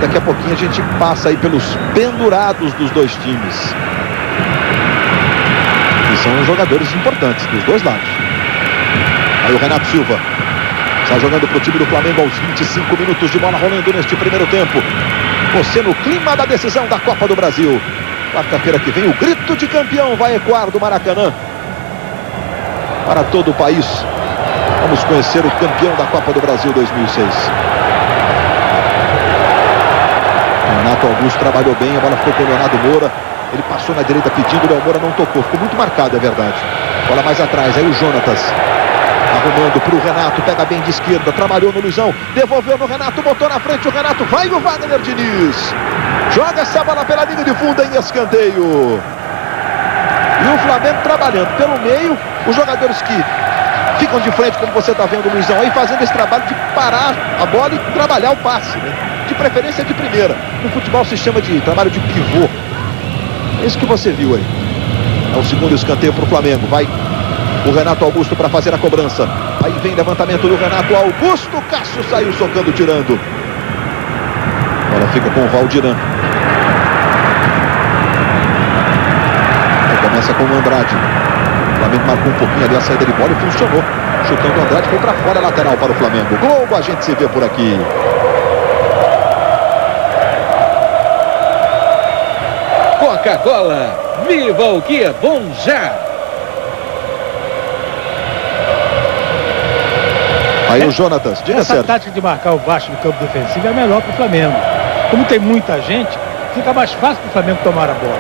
Daqui a pouquinho a gente passa aí pelos pendurados dos dois times. E são jogadores importantes dos dois lados. Aí o Renato Silva está jogando para o time do Flamengo aos 25 minutos de bola rolando neste primeiro tempo. Você no clima da decisão da Copa do Brasil. Quarta-feira que vem o grito de campeão vai ecoar do Maracanã para todo o país. Vamos conhecer o campeão da Copa do Brasil 2006. Renato Augusto trabalhou bem, a bola ficou com o Leonardo Moura. Ele passou na direita pedindo, o Léo Moura não tocou. Ficou muito marcado, é verdade. Bola mais atrás, aí o Jonatas arrumando para o Renato, pega bem de esquerda, trabalhou no Luizão, devolveu no Renato, botou na frente o Renato, vai o Wagner Diniz. Joga essa bola pela linha de fundo em escanteio. E o Flamengo trabalhando pelo meio, os jogadores que ficam de frente, como você está vendo o Luizão aí, fazendo esse trabalho de parar a bola e trabalhar o passe, né? De preferência de primeira. No futebol se chama de trabalho de pivô. É isso que você viu aí. É o segundo escanteio para o Flamengo. Vai o Renato Augusto para fazer a cobrança. Aí vem levantamento do Renato Augusto. Cássio saiu socando, tirando. Agora fica com o Valdiran. Aí começa com o Andrade. O Flamengo marcou um pouquinho ali a saída de bola e funcionou. Chutando o Andrade, foi para fora, lateral para o Flamengo. Globo, a gente se vê por aqui. Coca-Cola, viva o que é bom já! Aí o Jonatas, diga Essa certo. tática de marcar o Vasco no campo defensivo é a melhor para o Flamengo. Como tem muita gente, fica mais fácil para o Flamengo tomar a bola.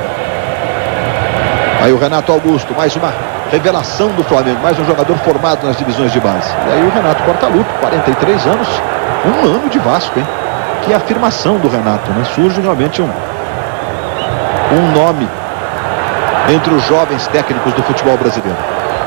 Aí o Renato Augusto, mais uma revelação do Flamengo, mais um jogador formado nas divisões de base. E aí o Renato Portaluppi, 43 anos, um ano de Vasco, hein? Que afirmação do Renato, né? Surge realmente um nome entre os jovens técnicos do futebol brasileiro.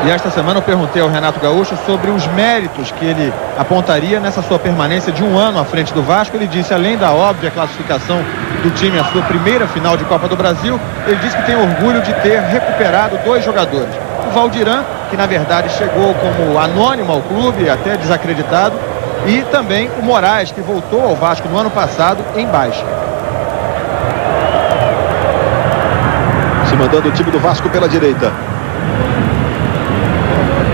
E esta semana eu perguntei ao Renato Gaúcho sobre os méritos que ele apontaria nessa sua permanência de um ano à frente do Vasco. Ele disse, além da óbvia classificação do time à sua primeira final de Copa do Brasil, ele disse que tem orgulho de ter recuperado 2 jogadores. O Valdiran, que na verdade chegou como anônimo ao clube, até desacreditado, e também o Moraes, que voltou ao Vasco no ano passado em baixa. Se mandando o time do Vasco pela direita.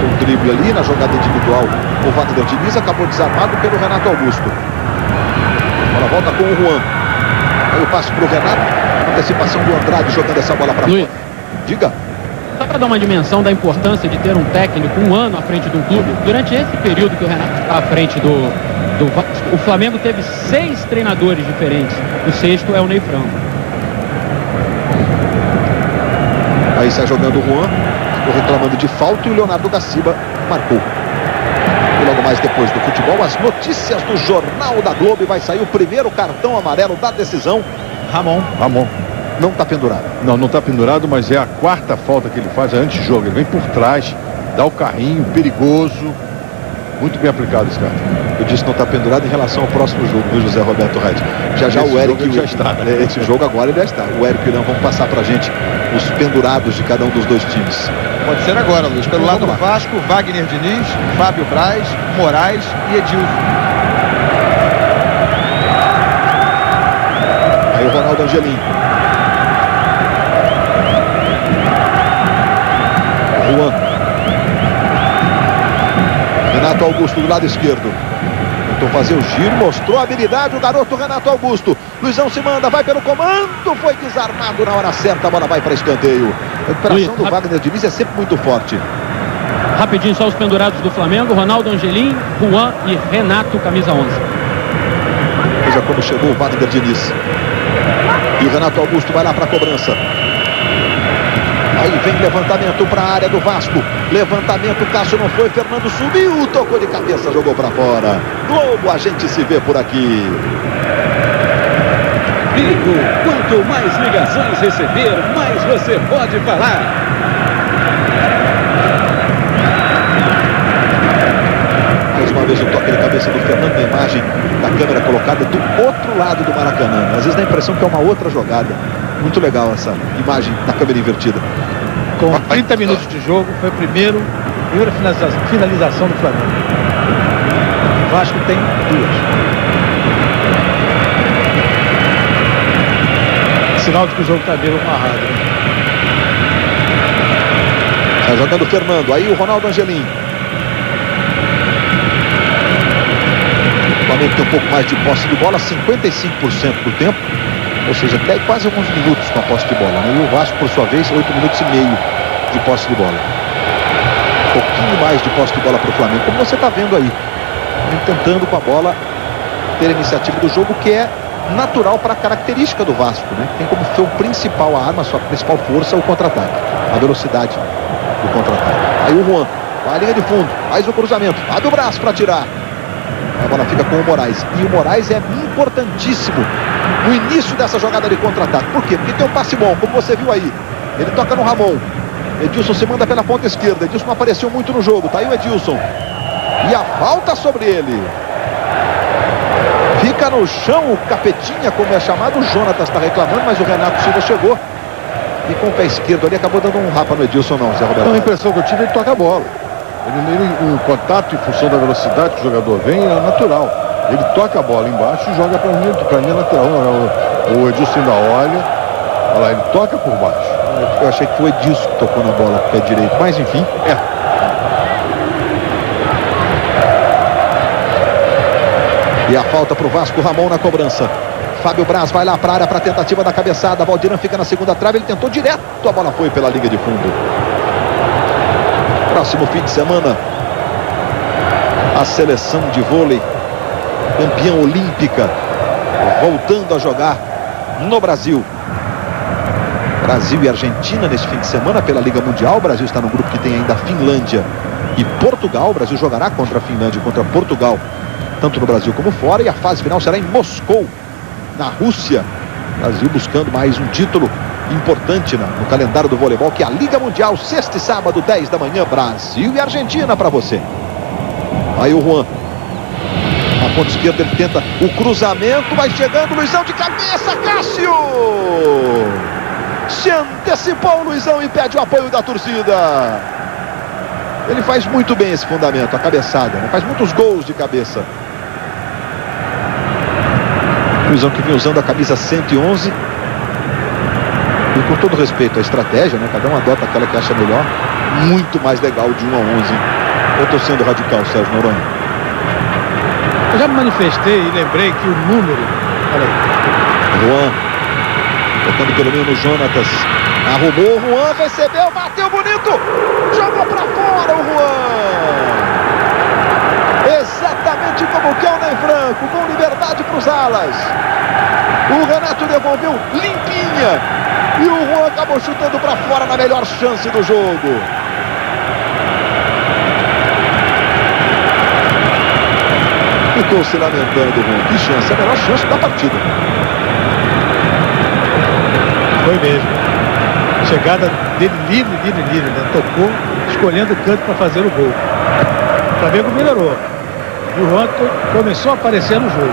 Um drible ali na jogada individual. O Wagner Diniz acabou desarmado pelo Renato Augusto. Agora volta com o Juan. Aí o passe para o Renato. Antecipação do Andrade jogando essa bola para fora. Diga. Só para dar uma dimensão da importância de ter um técnico um ano à frente do clube, durante esse período que o Renato está à frente do Vasco, o Flamengo teve 6 treinadores diferentes. O 6º é o Ney Franco. Aí sai jogando o Juan. Ficou reclamando de falta e o Leonardo Gaciba marcou. E logo mais depois do futebol, as notícias do Jornal da Globo. Vai sair o primeiro cartão amarelo da decisão. Ramon. Não está pendurado. Não está pendurado, mas é a 4ª falta que ele faz, é antijogo. Ele vem por trás, dá o carrinho, perigoso. Muito bem aplicado esse cartão. Eu disse que não está pendurado em relação ao próximo jogo do José Roberto Reis. Já o Eric já está. Esse jogo agora ele já está. O Eric e o Leão vão passar pra gente os pendurados de cada um dos 2 times. Pode ser agora, Luiz. Pelo lado do Vasco, Wagner Diniz, Fábio Braz, Moraes e Edilson. Aí o Ronaldo Angelim. Juan. Renato Augusto do lado esquerdo. Tentou fazer o giro, mostrou a habilidade o garoto Renato Augusto. Luizão se manda, vai pelo comando, foi desarmado na hora certa, a bola vai para escanteio. A recuperação do Wagner Diniz é sempre muito forte. Rapidinho, só os pendurados do Flamengo: Ronaldo Angelim, Juan e Renato, camisa 11. Veja como chegou o Wagner Diniz. E o Renato Augusto vai lá para a cobrança. Aí vem levantamento para a área do Vasco. Levantamento, Cássio não foi, Fernando subiu, tocou de cabeça, jogou para fora. Globo, a gente se vê por aqui. Vivo, quanto mais ligações receber, mais você pode falar. Mais uma vez o toque de cabeça do Fernando, na imagem da câmera colocada do outro lado do Maracanã. Às vezes dá a impressão que é uma outra jogada. Muito legal essa imagem da câmera invertida. Com 30 minutos de jogo, foi a primeira finalização do Flamengo. O Vasco tem 2. Sinal de que o jogo está meio amarrado. Está jogando o Fernando, aí o Ronaldo Angelim. O Flamengo tem um pouco mais de posse de bola, 55% do tempo. Ou seja, até quase alguns minutos com a posse de bola, né? E o Vasco, por sua vez, 8 minutos e meio de posse de bola. Um pouquinho mais de posse de bola para o Flamengo, como você está vendo aí. Tentando com a bola ter a iniciativa do jogo, que é natural para a característica do Vasco, né? Tem como seu principal arma, sua principal força, o contra-ataque. A velocidade do contra-ataque. Aí o Juan, vai à linha de fundo, faz o cruzamento, abre o braço para tirar. A bola fica com o Moraes. E o Moraes é importantíssimo no início dessa jogada de contra-ataque. Por quê? Porque tem um passe bom, como você viu aí. Ele toca no Ramon. Edilson se manda pela ponta esquerda. Edilson não apareceu muito no jogo. Tá aí o Edilson. E a falta sobre ele. Fica no chão o Capetinha, como é chamado. O Jonatas está reclamando, mas o Renato Silva chegou. E com o pé esquerdo ali acabou dando um rapa no Edilson, não, Zé Roberto. Não, a impressão que eu tive é que toca a bola. O contato em função da velocidade que o jogador vem é natural. Ele toca a bola embaixo e joga para mim é lateral. O Edilson ainda olha lá, ele toca por baixo. Eu achei que foi o Edilson que tocou na bola com o pé direito, mas enfim. E a falta para o Vasco, Ramon na cobrança. Fábio Braz vai lá para a área para a tentativa da cabeçada. Valdirão fica na segunda trave, ele tentou direto, a bola foi pela linha de fundo. Próximo fim de semana, a seleção de vôlei, campeã olímpica, voltando a jogar no Brasil. Brasil e Argentina neste fim de semana pela Liga Mundial. O Brasil está no grupo que tem ainda a Finlândia e Portugal. O Brasil jogará contra a Finlândia e contra Portugal, tanto no Brasil como fora. E a fase final será em Moscou, na Rússia. Brasil buscando mais um título importante no calendário do voleibol, que é a Liga Mundial, sexta e sábado, 10 da manhã, Brasil e Argentina para você. Aí o Juan, na ponta esquerda, ele tenta o cruzamento, vai chegando, Luizão de cabeça, Cássio! Se antecipou o Luizão e pede o apoio da torcida. Ele faz muito bem esse fundamento, a cabeçada, né? Faz muitos gols de cabeça. Luizão que vem usando a camisa 111. E com todo respeito à estratégia, né? Cada um adota aquela que acha melhor. Muito mais legal de 1 a 11. Eu estou sendo radical, Sérgio Noronha. Eu já me manifestei e lembrei que o número... Olha aí. Juan, tocando pelo meio no Jonatas. Arrumou, o Juan recebeu, bateu bonito. Jogou para fora o Juan. Exatamente como quer o Ney Franco, com liberdade para os alas. O Renato devolveu limpinha. E o Juan acabou chutando para fora na melhor chance do jogo. Ficou se lamentando o Juan. Que chance, a melhor chance da partida. Foi mesmo. Chegada dele livre, né? Tocou, escolhendo o canto para fazer o gol. O Flamengo melhorou. E o Juan começou a aparecer no jogo.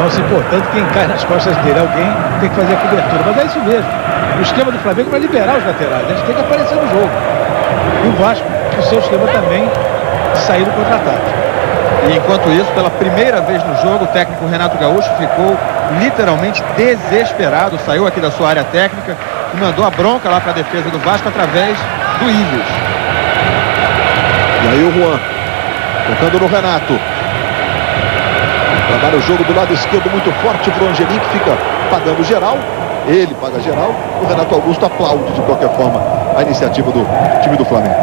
Não se importando quem cai nas costas dele. Alguém tem que fazer a cobertura. Mas é isso mesmo. O esquema do Flamengo vai liberar os laterais. Eles têm que aparecer no jogo. E o Vasco, o seu esquema também, sair do contra-ataque. E enquanto isso, pela primeira vez no jogo, o técnico Renato Gaúcho ficou literalmente desesperado. Saiu aqui da sua área técnica e mandou a bronca lá para a defesa do Vasco através do Ives. E aí o Juan, tocando no Renato. Trabalha o jogo do lado esquerdo muito forte para o Angelim, que fica pagando geral. Ele paga geral. O Renato Augusto aplaude de qualquer forma a iniciativa do time do Flamengo.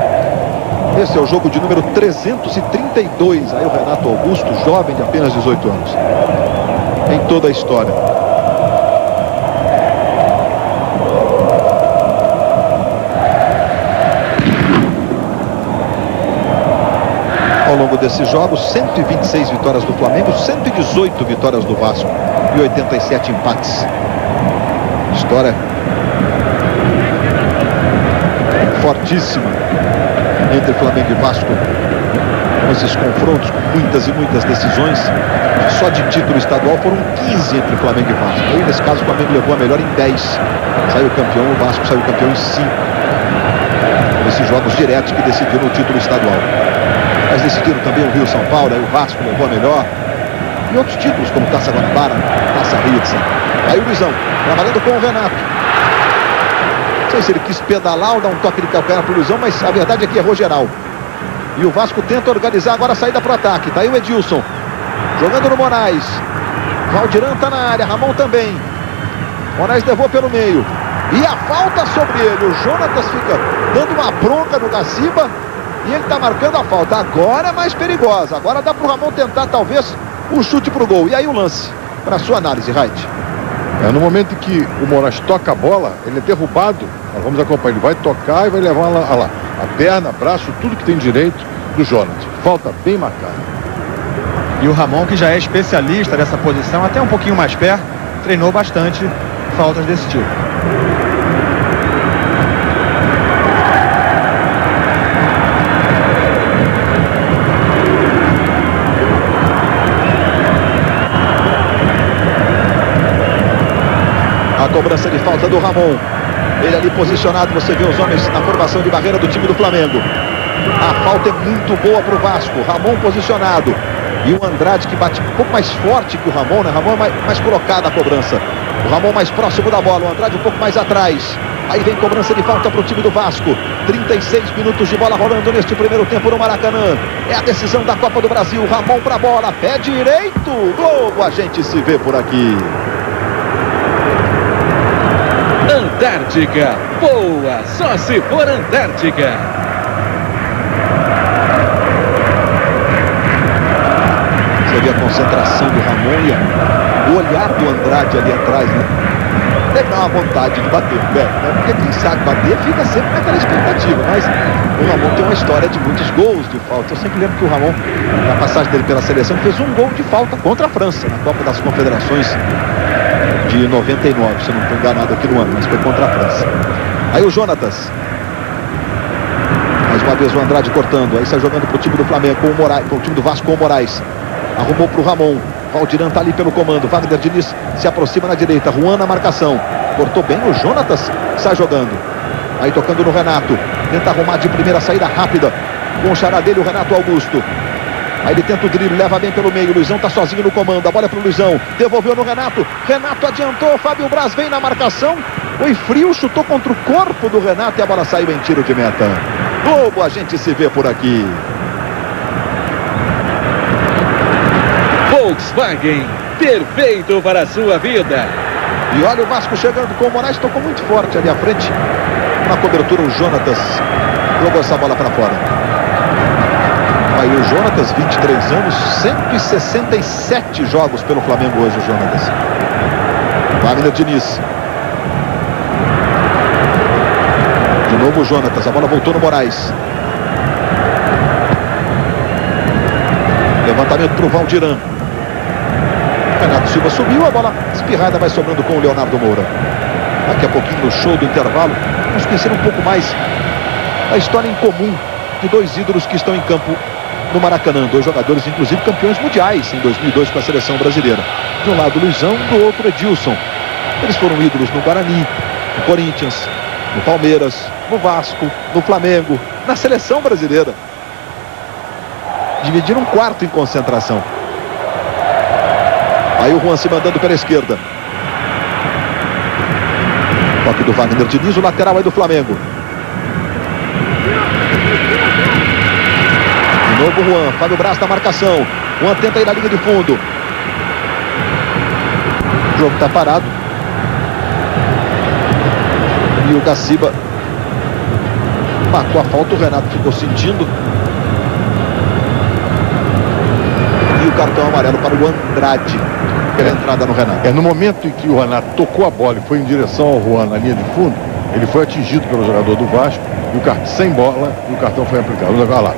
Esse é o jogo de número 332. Aí o Renato Augusto, jovem de apenas 18 anos. Em toda a história. Ao longo desses jogos, 126 vitórias do Flamengo, 118 vitórias do Vasco e 87 empates. História fortíssima entre Flamengo e Vasco, com esses confrontos, com muitas e muitas decisões. Só de título estadual foram 15 entre Flamengo e Vasco. E nesse caso o Flamengo levou a melhor em 10. Saiu campeão, o Vasco saiu campeão em 5. Esses jogos diretos que decidiram o título estadual. Mas decidiram também o Rio São Paulo, aí o Vasco levou a melhor. E outros títulos como Taça Guanabara, Taça Ritza. Aí o Luizão, trabalhando com o Renato. Não sei se ele quis pedalar ou dar um toque de calcanhar para o Luizão, mas a verdade é que errou geral. E o Vasco tenta organizar agora a saída para o ataque. Tá aí o Edilson, jogando no Moraes. Valdirão está na área, Ramon também. Moraes levou pelo meio. E a falta sobre ele. O Jonatas fica dando uma bronca no Gaciba. E ele está marcando a falta. Agora é mais perigosa. Agora dá para o Ramon tentar talvez o chute para o gol. E aí o lance, para sua análise, Reit. No momento em que o Moraes toca a bola, ele é derrubado. Nós vamos acompanhar. Ele vai tocar e vai levar lá a perna, braço, tudo que tem direito do Jonatas. Falta bem marcada. E o Ramon, que já é especialista dessa posição, até um pouquinho mais perto, treinou bastante faltas desse tipo. A cobrança de falta do Ramon. Ele ali posicionado, você vê os homens na formação de barreira do time do Flamengo. A falta é muito boa para o Vasco. Ramon posicionado. E o Andrade que bate um pouco mais forte que o Ramon, né? Ramon é mais colocado a cobrança. O Ramon mais próximo da bola, o Andrade um pouco mais atrás. Aí vem cobrança de falta para o time do Vasco. 36 minutos de bola rolando neste primeiro tempo no Maracanã. É a decisão da Copa do Brasil. Ramon para a bola, pé direito. Globo, a gente se vê por aqui. Antártica, boa, só se for Antártica. Você vê a concentração do Ramon e o olhar do Andrade ali atrás, né? Deve dar uma vontade de bater, né? Porque quem sabe bater fica sempre naquela expectativa, mas o Ramon tem uma história de muitos gols de falta. Eu sempre lembro que o Ramon, na passagem dele pela seleção, fez um gol de falta contra a França, na Copa das Confederações de 99, se eu não estou enganado aqui no ano, mas foi contra a França. Aí o Jonatas. Mais uma vez o Andrade cortando, aí está jogando para o time do Flamengo com o Moraes, para o time do Vasco com o Moraes. Arrumou para o Ramon. Valdiran está ali pelo comando. Wagner Diniz se aproxima na direita. Juan na marcação. Cortou bem o Jonatas. Sai jogando. Aí tocando no Renato. Tenta arrumar de primeira saída rápida. Com o xará dele, o Renato Augusto. Aí ele tenta o drible, leva bem pelo meio. Luizão está sozinho no comando. A bola é para o Luizão. Devolveu no Renato. Renato adiantou. Fábio Braz vem na marcação. Foi frio, chutou contra o corpo do Renato e a bola saiu em tiro de meta. Globo, a gente se vê por aqui. Volkswagen, perfeito para a sua vida. E olha o Vasco chegando com o Moraes, tocou muito forte ali à frente. Na cobertura o Jonatas jogou essa bola para fora. Aí o Jonatas, 23 anos, 167 jogos pelo Flamengo hoje, o Jonatas. Wagner Diniz. De novo o Jonatas, a bola voltou no Moraes. Levantamento para o Valdiran. Renato Silva subiu, a bola espirrada vai sobrando com o Leonardo Moura. Daqui a pouquinho no show do intervalo, vamos conhecer um pouco mais a história em comum de dois ídolos que estão em campo no Maracanã. Dois jogadores, inclusive, campeões mundiais em 2002 com a seleção brasileira. De um lado Luizão, do outro Edilson. Eles foram ídolos no Guarani, no Corinthians, no Palmeiras, no Vasco, no Flamengo, na seleção brasileira. Dividiram um quarto em concentração. Aí o Juan se mandando pela esquerda. Toque do Wagner Diniz, o lateral aí do Flamengo. De novo o Juan, Fábio Braz na marcação. Juan tenta ir na linha de fundo. O jogo está parado. E o Gaciba marcou a falta, o Renato ficou sentindo. E o cartão amarelo para o Andrade. Pela entrada no Renato. No momento em que o Renato tocou a bola e foi em direção ao Juan na linha de fundo, ele foi atingido pelo jogador do Vasco, e sem bola, e o cartão foi aplicado. Olha lá.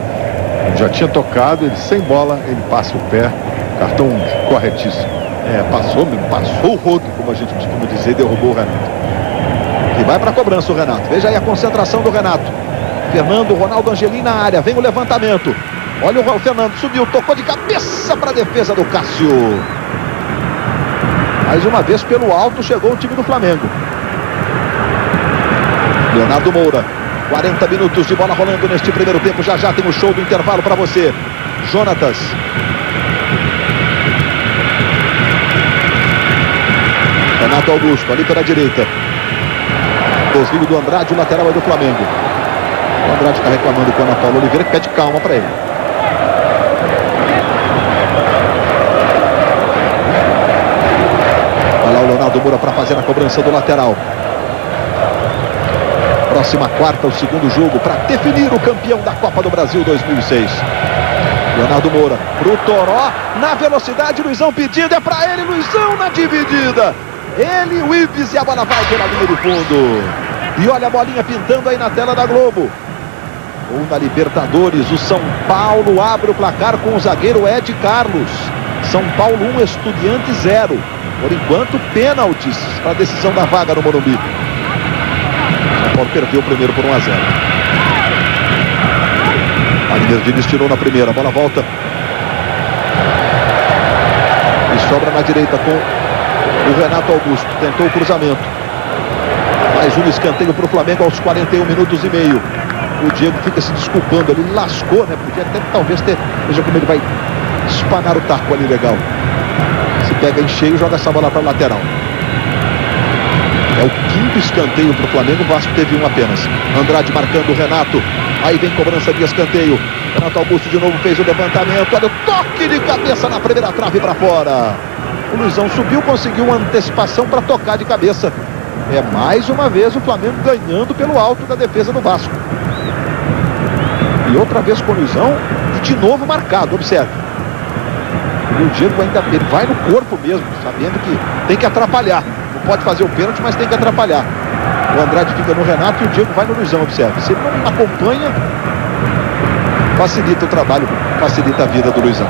Ele já tinha tocado, ele sem bola, ele passa o pé. Cartão corretíssimo. Passou o rodo, como a gente costuma dizer, e derrubou o Renato. E vai para a cobrança o Renato. Veja aí a concentração do Renato. Fernando, Ronaldo Angelim na área. Vem o levantamento. Olha o Fernando, subiu, tocou de cabeça para a defesa do Cássio. Mais uma vez pelo alto chegou o time do Flamengo. Leonardo Moura. 40 minutos de bola rolando neste primeiro tempo. Já já tem o show do intervalo para você. Jonatas. Renato Augusto ali pela direita. Desvio do Andrade, o lateral é do Flamengo. O Andrade está reclamando com o Ana Paula Oliveira, que pede calma para ele. Leonardo Moura para fazer a cobrança do lateral. Próxima quarta, o segundo jogo para definir o campeão da Copa do Brasil 2006. Leonardo Moura pro Toró, na velocidade, Luizão pedido, é para ele, Luizão na dividida. Ele, o Ibis, e a bola vai pela linha de fundo. E olha a bolinha pintando aí na tela da Globo. Ou na Libertadores, o São Paulo abre o placar com o zagueiro Ed Carlos. São Paulo 1, Estudiantes 0. Por enquanto, pênaltis para a decisão da vaga no Morumbi. São Paulo perdeu o primeiro por 1-0. Wagner Diniz tirou na primeira, a bola volta. E sobra na direita com O Renato Augusto tentou o cruzamento. Mais um escanteio para o Flamengo aos 41 minutos e meio. O Diego fica se desculpando, ele lascou, né? Podia até talvez ter... Veja como ele vai espanar o taco ali, legal. Se pega em cheio, joga essa bola para a lateral. É o quinto escanteio para o Flamengo, o Vasco teve um apenas. Andrade marcando o Renato. Aí vem cobrança de escanteio. Renato Augusto de novo fez o levantamento. Olha o toque de cabeça na primeira trave para fora. O Luizão subiu, conseguiu uma antecipação para tocar de cabeça. É mais uma vez o Flamengo ganhando pelo alto da defesa do Vasco. E outra vez com o Luizão e de novo marcado, observe. E o Diego ainda ele vai no corpo mesmo, sabendo que tem que atrapalhar. Não pode fazer o pênalti, mas tem que atrapalhar. O Andrade fica no Renato e o Diego vai no Luizão, observe. Se ele não acompanha, facilita o trabalho, facilita a vida do Luizão.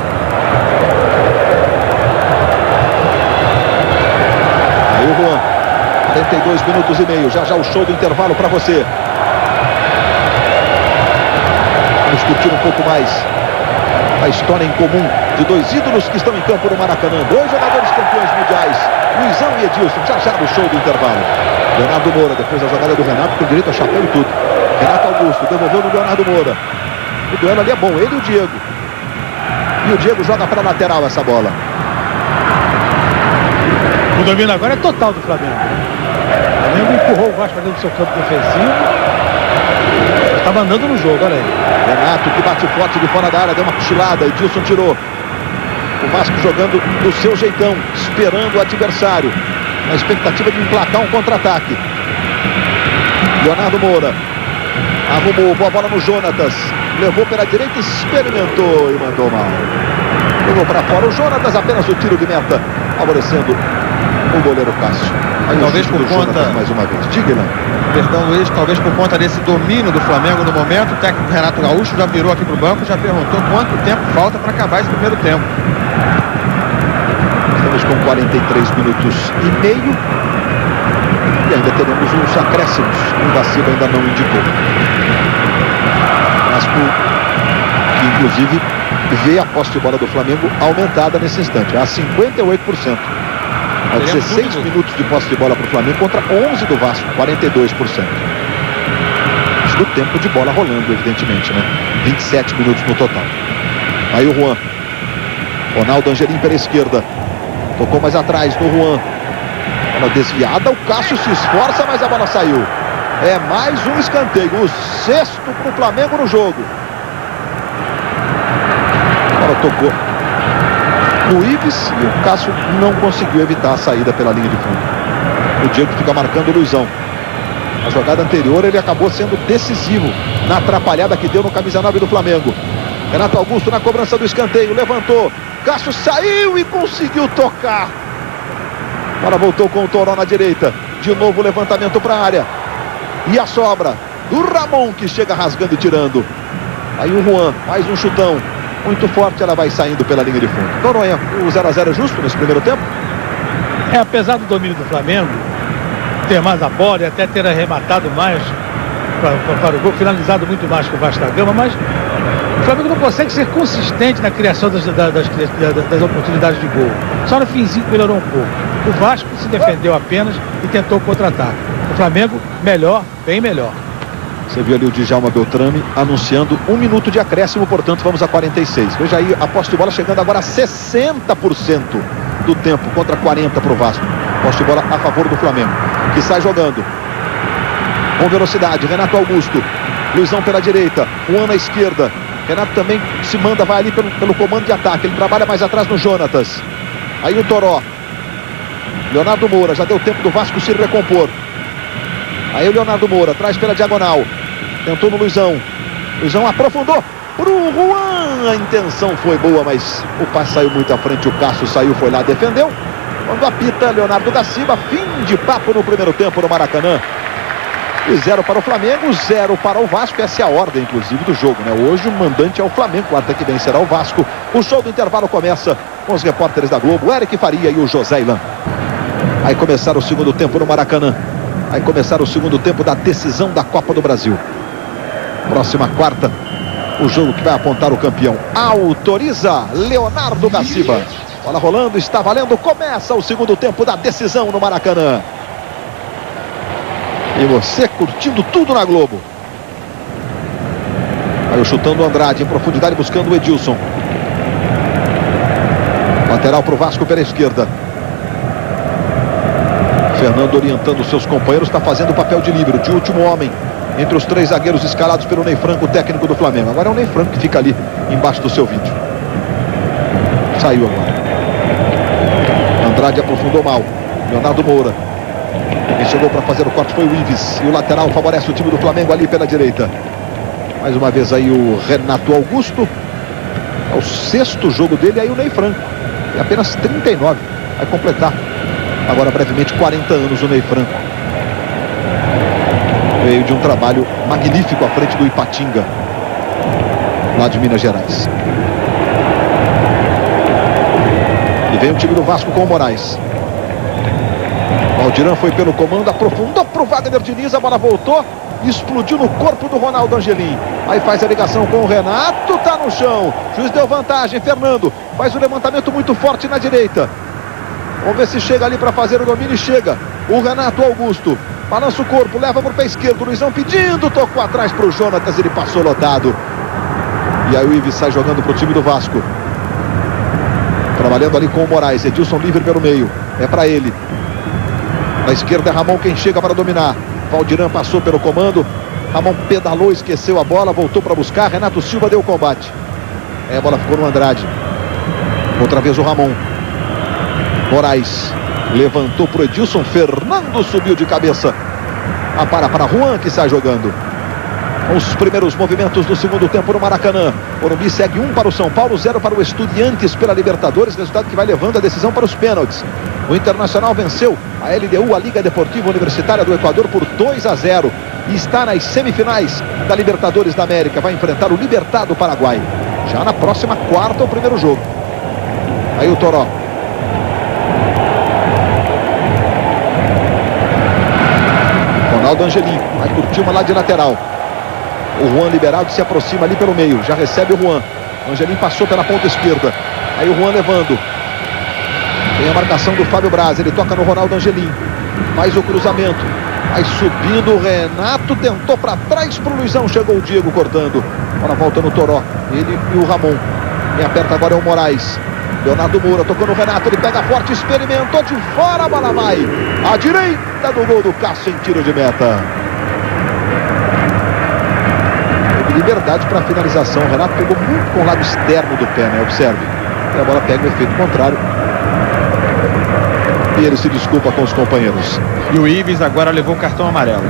Aí o Juan, 42 minutos e meio, já o show do intervalo para você. Vamos curtir um pouco mais a história em comum de dois ídolos que estão em campo no Maracanã. Dois jogadores campeões mundiais, Luizão e Edilson. Já no show do intervalo. Leonardo Moura, depois da jogada do Renato, com direito a chapéu e tudo. Renato Augusto devolveu no Leonardo Moura. O duelo ali é bom, ele e o Diego. E o Diego joga para a lateral essa bola. O domínio agora é total do Flamengo. O Flamengo empurrou o Vasco para dentro do seu campo defensivo. Estava andando no jogo, olha aí. Renato que bate forte de fora da área, deu uma cochilada, Edilson tirou. O Vasco jogando do seu jeitão, esperando o adversário. Na expectativa de emplacar um contra-ataque. Leonardo Moura arrumou, boa bola no Jonatas. Levou pela direita, experimentou e mandou mal. Levou para fora o Jonatas, apenas o tiro de meta, favorecendo o goleiro Cássio. Aí talvez por conta... Jonatas mais uma vez. Diga, Ilan. Perdão, Luiz, talvez por conta desse domínio do Flamengo no momento, o técnico Renato Gaúcho já virou aqui pro banco, já perguntou quanto tempo falta para acabar esse primeiro tempo. Estamos com 43 minutos e meio. E ainda teremos uns acréscimos. O Gaciba ainda não indicou. Vasco, que inclusive vê a posse de bola do Flamengo aumentada nesse instante, a 58%. Há 16 minutos de posse de bola para o Flamengo contra 11 do Vasco, 42%. Isso do tempo de bola rolando, evidentemente, né? 27 minutos no total. Aí o Juan. Ronaldo Angelim pela esquerda. Tocou mais atrás no Juan. Bola desviada, o Cássio se esforça, mas a bola saiu. É mais um escanteio, o sexto para o Flamengo no jogo. A bola tocou no Ives e o Cássio não conseguiu evitar a saída pela linha de fundo. O Diego fica marcando o Luizão. Na jogada anterior ele acabou sendo decisivo na atrapalhada que deu no camisa 9 do Flamengo. Renato Augusto na cobrança do escanteio, levantou. Cássio saiu e conseguiu tocar. Agora voltou com o Toró na direita. De novo o levantamento para a área. E a sobra do Ramon que chega rasgando e tirando. Aí o Juan, mais um chutão. Muito forte, ela vai saindo pela linha de fundo. Noronha, o 0-0 é justo nesse primeiro tempo? Apesar do domínio do Flamengo, ter mais a bola e até ter arrematado mais para o gol, finalizado muito mais que o Vasco da Gama, mas o Flamengo não consegue ser consistente na criação das oportunidades de gol. Só no finzinho melhorou um pouco. O Vasco se defendeu apenas e tentou contra-ataque. O Flamengo, melhor, bem melhor. Você viu ali o Djalma Beltrame anunciando 1 minuto de acréscimo, portanto vamos a 46. Veja aí a posse de bola chegando agora a 60% do tempo contra 40% para o Vasco. Posse de bola a favor do Flamengo, que sai jogando com velocidade. Renato Augusto, Luizão pela direita, Juan na esquerda. Renato também se manda, vai ali pelo comando de ataque. Ele trabalha mais atrás no Jonatas. Aí o Toró. Leonardo Moura, já deu tempo do Vasco se recompor. Aí o Leonardo Moura, traz pela diagonal. Tentou no Luizão. Luizão aprofundou pro Juan. A intenção foi boa, mas o passe saiu muito à frente. O Cássio saiu, foi lá, defendeu. Quando apita, Leonardo Gaciba. Fim de papo no primeiro tempo no Maracanã. E 0 para o Flamengo, 0 para o Vasco. Essa é a ordem, inclusive, do jogo, né? Hoje o mandante é o Flamengo, quarta que vem será o Vasco. O show do intervalo começa com os repórteres da Globo, Eric Faria e o José Ilan. Aí começar o segundo tempo no Maracanã. Vai começar o segundo tempo da decisão da Copa do Brasil. Próxima quarta, o jogo que vai apontar o campeão. Autoriza Leonardo Gaciba. Bola rolando, está valendo. Começa o segundo tempo da decisão no Maracanã. E você curtindo tudo na Globo. Aí chutando o Andrade em profundidade, buscando o Edilson. Lateral para o Vasco pela esquerda. Fernando orientando seus companheiros, está fazendo o papel de líbero, de último homem entre os 3 zagueiros escalados pelo Ney Franco, o técnico do Flamengo. Agora é o Ney Franco que fica ali embaixo do seu vídeo. Saiu agora. Andrade aprofundou mal. Leonardo Moura. Quem chegou para fazer o corte foi o Ives. E o lateral favorece o time do Flamengo ali pela direita. Mais uma vez aí o Renato Augusto. É o 6º jogo dele, aí o Ney Franco. É apenas 39. Vai completar agora brevemente 40 anos o Ney Franco. Veio de um trabalho magnífico à frente do Ipatinga, lá de Minas Gerais. E vem o time do Vasco com o Moraes. Valdirã foi pelo comando, aprofundou para o Wagner Diniz, a bola voltou e explodiu no corpo do Ronaldo Angelim. Aí faz a ligação com o Renato, tá no chão. Juiz deu vantagem, Fernando faz o levantamento muito forte na direita. Vamos ver se chega ali para fazer o domínio e chega. O Renato Augusto balança o corpo, leva para o pé esquerdo. Luizão pedindo, tocou atrás para o Jonatas, ele passou lotado. E aí o Ives sai jogando para o time do Vasco. Trabalhando ali com o Moraes. Edilson livre pelo meio. É para ele. Na esquerda é Ramon quem chega para dominar. Valdirã passou pelo comando. Ramon pedalou, esqueceu a bola, voltou para buscar. Renato Silva deu o combate. A bola ficou no Andrade. Outra vez o Ramon. Moraes levantou para o Edilson. Fernando subiu de cabeça. Para Juan que sai jogando. Os primeiros movimentos do segundo tempo no Maracanã. Morumbi segue 1 para o São Paulo, 0 para o Estudiantes pela Libertadores. Resultado que vai levando a decisão para os pênaltis. O Internacional venceu a LDU, a Liga Deportiva Universitária do Equador, por 2-0. E está nas semifinais da Libertadores da América. Vai enfrentar o Libertad do Paraguai. Já na próxima quarta, o primeiro jogo. Aí o Toró. Ronaldo Angelim vai curtir uma lá de lateral. O Juan liberado se aproxima ali pelo meio. Já recebe o Juan. O Angelim passou pela ponta esquerda. Aí o Juan levando. Tem a marcação do Fábio Braz. Ele toca no Ronaldo Angelim. Faz o cruzamento. Vai subindo o Renato. Tentou para trás para o Luizão. Chegou o Diego cortando. Bola volta no Toró. Ele e o Ramon. Quem aperta agora é o Moraes. Leonardo Moura tocou no Renato. Ele pega forte. Experimentou de fora. A bola vai à direita do gol do Cássio em tiro de meta. Liberdade para a finalização. O Renato pegou muito com o lado externo do pé, né? Observe. E a bola pega o efeito contrário. E ele se desculpa com os companheiros. E o Ives agora levou o cartão amarelo.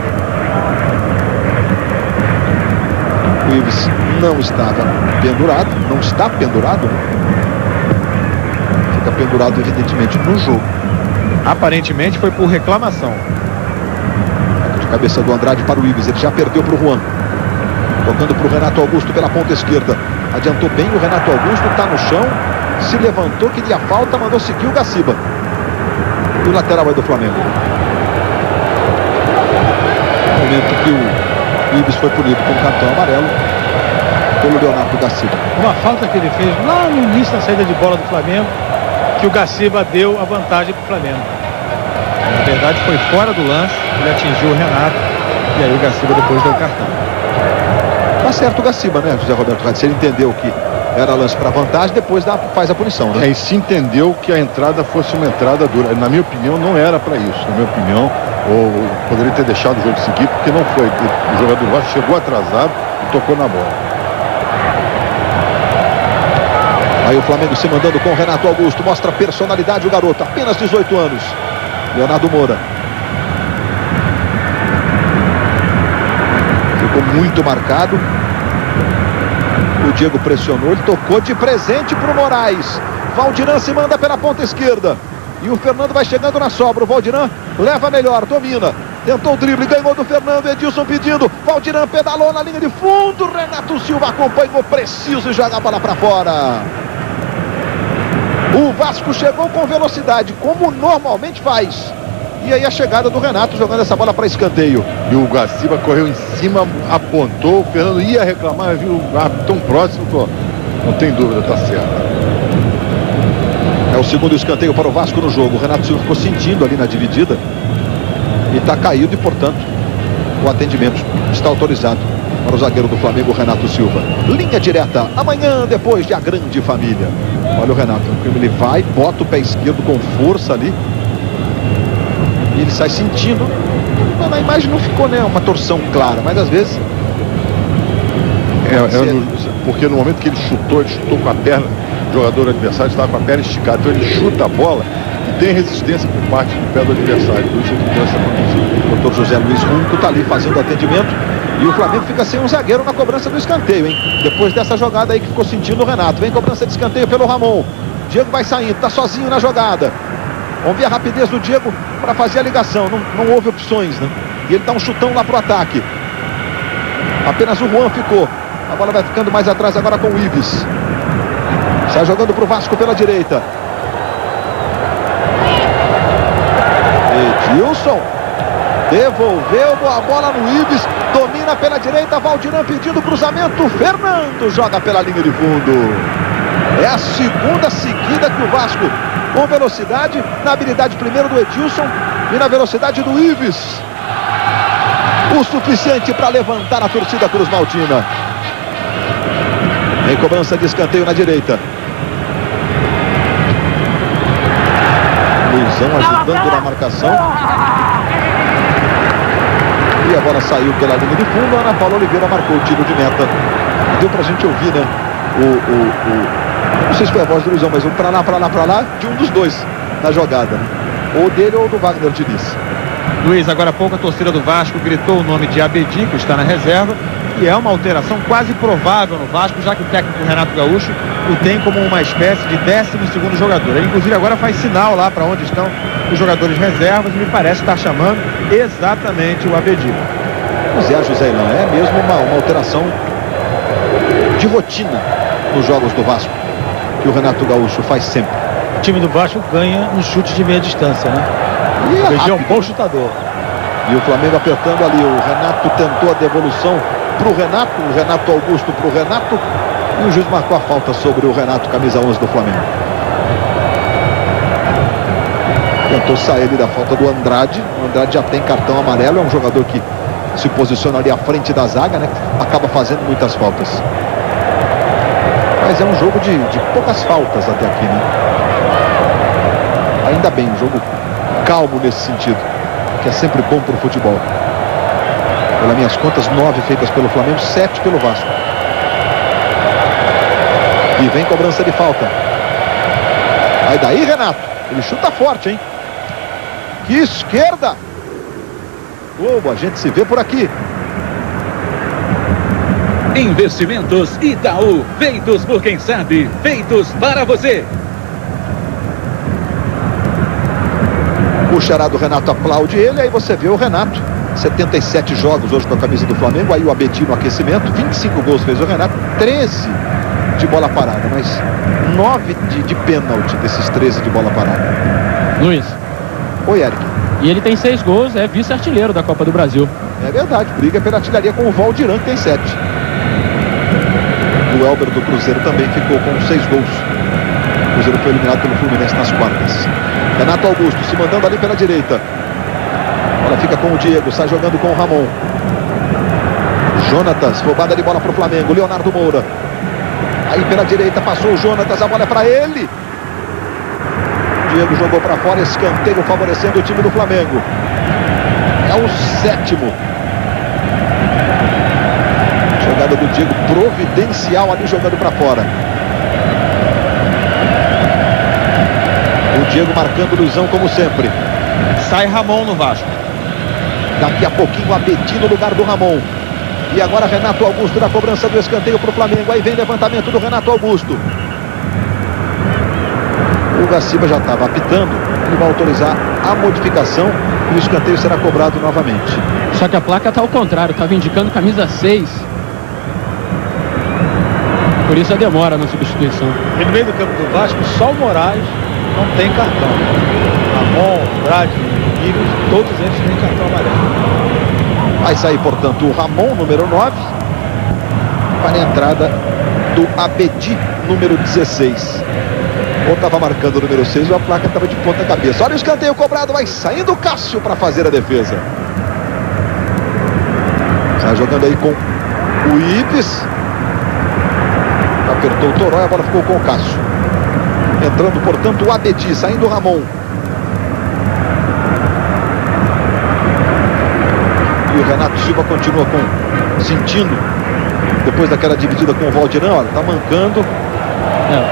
O Ives não estava pendurado. Não está pendurado. Fica pendurado, evidentemente, no jogo. Aparentemente foi por reclamação. De cabeça do Andrade para o Ives. Ele já perdeu para o Juan. Tocando para o Renato Augusto pela ponta esquerda. Adiantou bem o Renato Augusto, está no chão. Se levantou, queria falta, mandou seguir o Gaciba. E o lateral vai do Flamengo. No momento que o Ives foi punido com cartão amarelo pelo Leonardo Gaciba. Uma falta que ele fez lá no início da saída de bola do Flamengo, que o Gaciba deu a vantagem para o Flamengo. Na verdade foi fora do lance, ele atingiu o Renato e aí o Gaciba depois deu o cartão. Tá certo o Gaciba, né, José Roberto Radis? Ele entendeu que era lance para vantagem, depois faz a punição, né? E se entendeu que a entrada fosse uma entrada dura. Na minha opinião, não era para isso. Na minha opinião, ou poderia ter deixado o jogo seguir, porque não foi. O jogador do Vasco chegou atrasado e tocou na bola. Aí o Flamengo se mandando com o Renato Augusto. Mostra personalidade o garoto, apenas 18 anos. Leonardo Moura. Ficou muito marcado. O Diego pressionou, ele tocou de presente para o Moraes. Valdirã se manda pela ponta esquerda. E o Fernando vai chegando na sobra. O Valdirã leva melhor, domina. Tentou o drible, ganhou do Fernando. Edilson pedindo. Valdirã pedalou na linha de fundo. Renato Silva acompanhou preciso e joga a bola para fora. O Vasco chegou com velocidade, como normalmente faz. E aí a chegada do Renato jogando essa bola para escanteio. E o Gaciba correu em cima, apontou. O Fernando ia reclamar, viu tão próximo. Não tem dúvida, tá certo. É É o segundo escanteio para o Vasco no jogo. O Renato Silva ficou sentindo ali na dividida e está caído e, portanto, o atendimento está autorizado para o zagueiro do Flamengo, Renato Silva. Linha direta, amanhã, depois de A Grande Família. Olha o Renato, ele vai, bota o pé esquerdo com força ali. E ele sai sentindo. Na imagem não ficou, né, uma torção clara, mas às vezes... Porque no momento que ele chutou com a perna, o jogador adversário estava com a perna esticada, então ele chuta a bola e tem resistência por parte do pé do adversário, por isso que deu essa condição. O doutor José Luiz Runco está ali fazendo o atendimento e o Flamengo fica sem um zagueiro na cobrança do escanteio, hein? Depois dessa jogada aí que ficou sentindo o Renato. Vem cobrança de escanteio pelo Ramon. Diego vai saindo, está sozinho na jogada. Vamos ver a rapidez do Diego para fazer a ligação. Não houve opções, né? E ele dá um chutão lá pro ataque. Apenas o Juan ficou. A bola vai ficando mais atrás agora com o Ives. Sai jogando pro Vasco pela direita. Edilson devolveu a bola no Ives. Domina pela direita. Valdirão pedindo cruzamento. Fernando joga pela linha de fundo. É a segunda seguida que o Vasco, com velocidade, na habilidade primeiro do Edilson e na velocidade do Ives. O suficiente para levantar a torcida Cruz Maltina. Em cobrança de escanteio na direita. Luizão ajudando na marcação. E a bola saiu pela linha de fundo. Ana Paula Oliveira marcou o tiro de meta. Deu pra gente ouvir, né? Não sei se foi a voz do Luizão, mas um pra lá, de um dos dois na jogada, né? Ou dele ou do Wagner Diniz. Luiz, agora há pouco a torcida do Vasco gritou o nome de Abedi, que está na reserva, e é uma alteração quase provável no Vasco, já que o técnico Renato Gaúcho o tem como uma espécie de 12º jogador. Ele inclusive agora faz sinal lá para onde estão os jogadores reservas e me parece estar chamando exatamente o Abedi. Pois é, José Ilan, é mesmo uma alteração de rotina nos jogos do Vasco, que o Renato Gaúcho faz sempre. O time do Vasco ganha no chute de meia distância, né? E é um bom chutador. E o Flamengo apertando ali. O Renato tentou a devolução pro Renato. O Renato Augusto pro Renato. E o juiz marcou a falta sobre o Renato, camisa 11 do Flamengo. Tentou sair ali da falta do Andrade. O Andrade já tem cartão amarelo. É um jogador que se posiciona ali à frente da zaga, né? Acaba fazendo muitas faltas. Mas é um jogo de poucas faltas até aqui, né? Ainda bem, um jogo calmo nesse sentido, que é sempre bom para o futebol. Pelas minhas contas, 9 feitas pelo Flamengo, 7 pelo Vasco. E vem cobrança de falta. Aí daí, Renato. Ele chuta forte, hein? Que esquerda! A gente se vê por aqui. Investimentos Itaú, feitos por quem sabe, feitos para você. O xará do Renato aplaude ele, aí você vê o Renato. 77 jogos hoje com a camisa do Flamengo, aí o Abedi no aquecimento, 25 gols fez o Renato, 13 de bola parada, mas 9 de pênalti desses 13 de bola parada. Luiz. Oi, Eric. E ele tem 6 gols, é vice-artilheiro da Copa do Brasil. É verdade, briga pela artilharia com o Valdirão, que tem 7. O Elber do Cruzeiro também ficou com 6 gols. O Cruzeiro foi eliminado pelo Fluminense nas quartas. Renato Augusto se mandando ali pela direita. Ela fica com o Diego, sai jogando com o Ramon. Jonatas, roubada de bola para o Flamengo. Leonardo Moura. Aí pela direita passou o Jonatas, a bola é para ele. Diego jogou para fora, escanteio favorecendo o time do Flamengo. É o 7º. Jogada do Diego providencial ali jogando para fora. O Diego marcando o Luizão como sempre. Sai Ramon no Vasco. Daqui a pouquinho Abedi no lugar do Ramon. E agora Renato Augusto na cobrança do escanteio para o Flamengo. Aí vem levantamento do Renato Augusto. O Gaciba já estava apitando. Ele vai autorizar a modificação e o escanteio será cobrado novamente. Só que a placa está ao contrário, estava indicando camisa 6. Por isso a demora na substituição. E no meio do campo do Vasco, só o Moraes não tem cartão. Ramon, Andrade, Miguel, todos eles têm cartão amarelo. Vai sair, portanto, o Ramon, número 9, para a entrada do Abedi, número 16. Ou estava marcando o número 6 ou a placa estava de ponta cabeça. Olha o escanteio cobrado, vai saindo o Cássio para fazer a defesa. Sai jogando aí com o Ibis. Apertou o Toró e a bola ficou com o Cássio. Entrando, portanto, o Abedi, saindo o Ramon. E o Renato Silva continua sentindo, depois daquela dividida com o Valdirão, olha, tá mancando.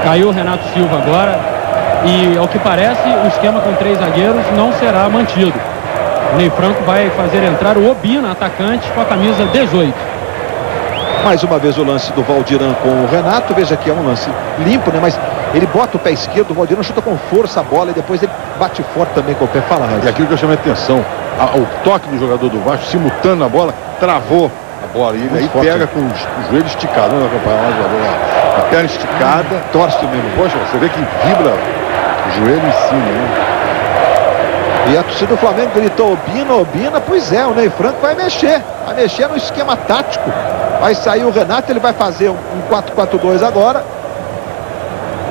Caiu o Renato Silva agora e, ao que parece, o esquema com 3 zagueiros não será mantido. O Ney Franco vai fazer entrar o Obina, atacante, com a camisa 18. Mais uma vez o lance do Valdirão com o Renato. Veja que é um lance limpo, né? Mas ele bota o pé esquerdo, o Valdirão chuta com força a bola e depois ele bate forte também com o pé. Fala, Raiz. E aquilo que eu chamei a atenção, o toque do jogador do Vasco, simultâneo na bola, travou a bola. E ele aí forte, pega com o joelho esticado. Não vai acompanhar mais o jogador. A perna esticada. Torce mesmo. Poxa, você vê que vibra o joelho em cima, né? E a torcida do Flamengo gritou Obina, Obina. Pois é, o Ney Franco vai mexer no esquema tático. Vai sair o Renato, ele vai fazer um 4-4-2 agora.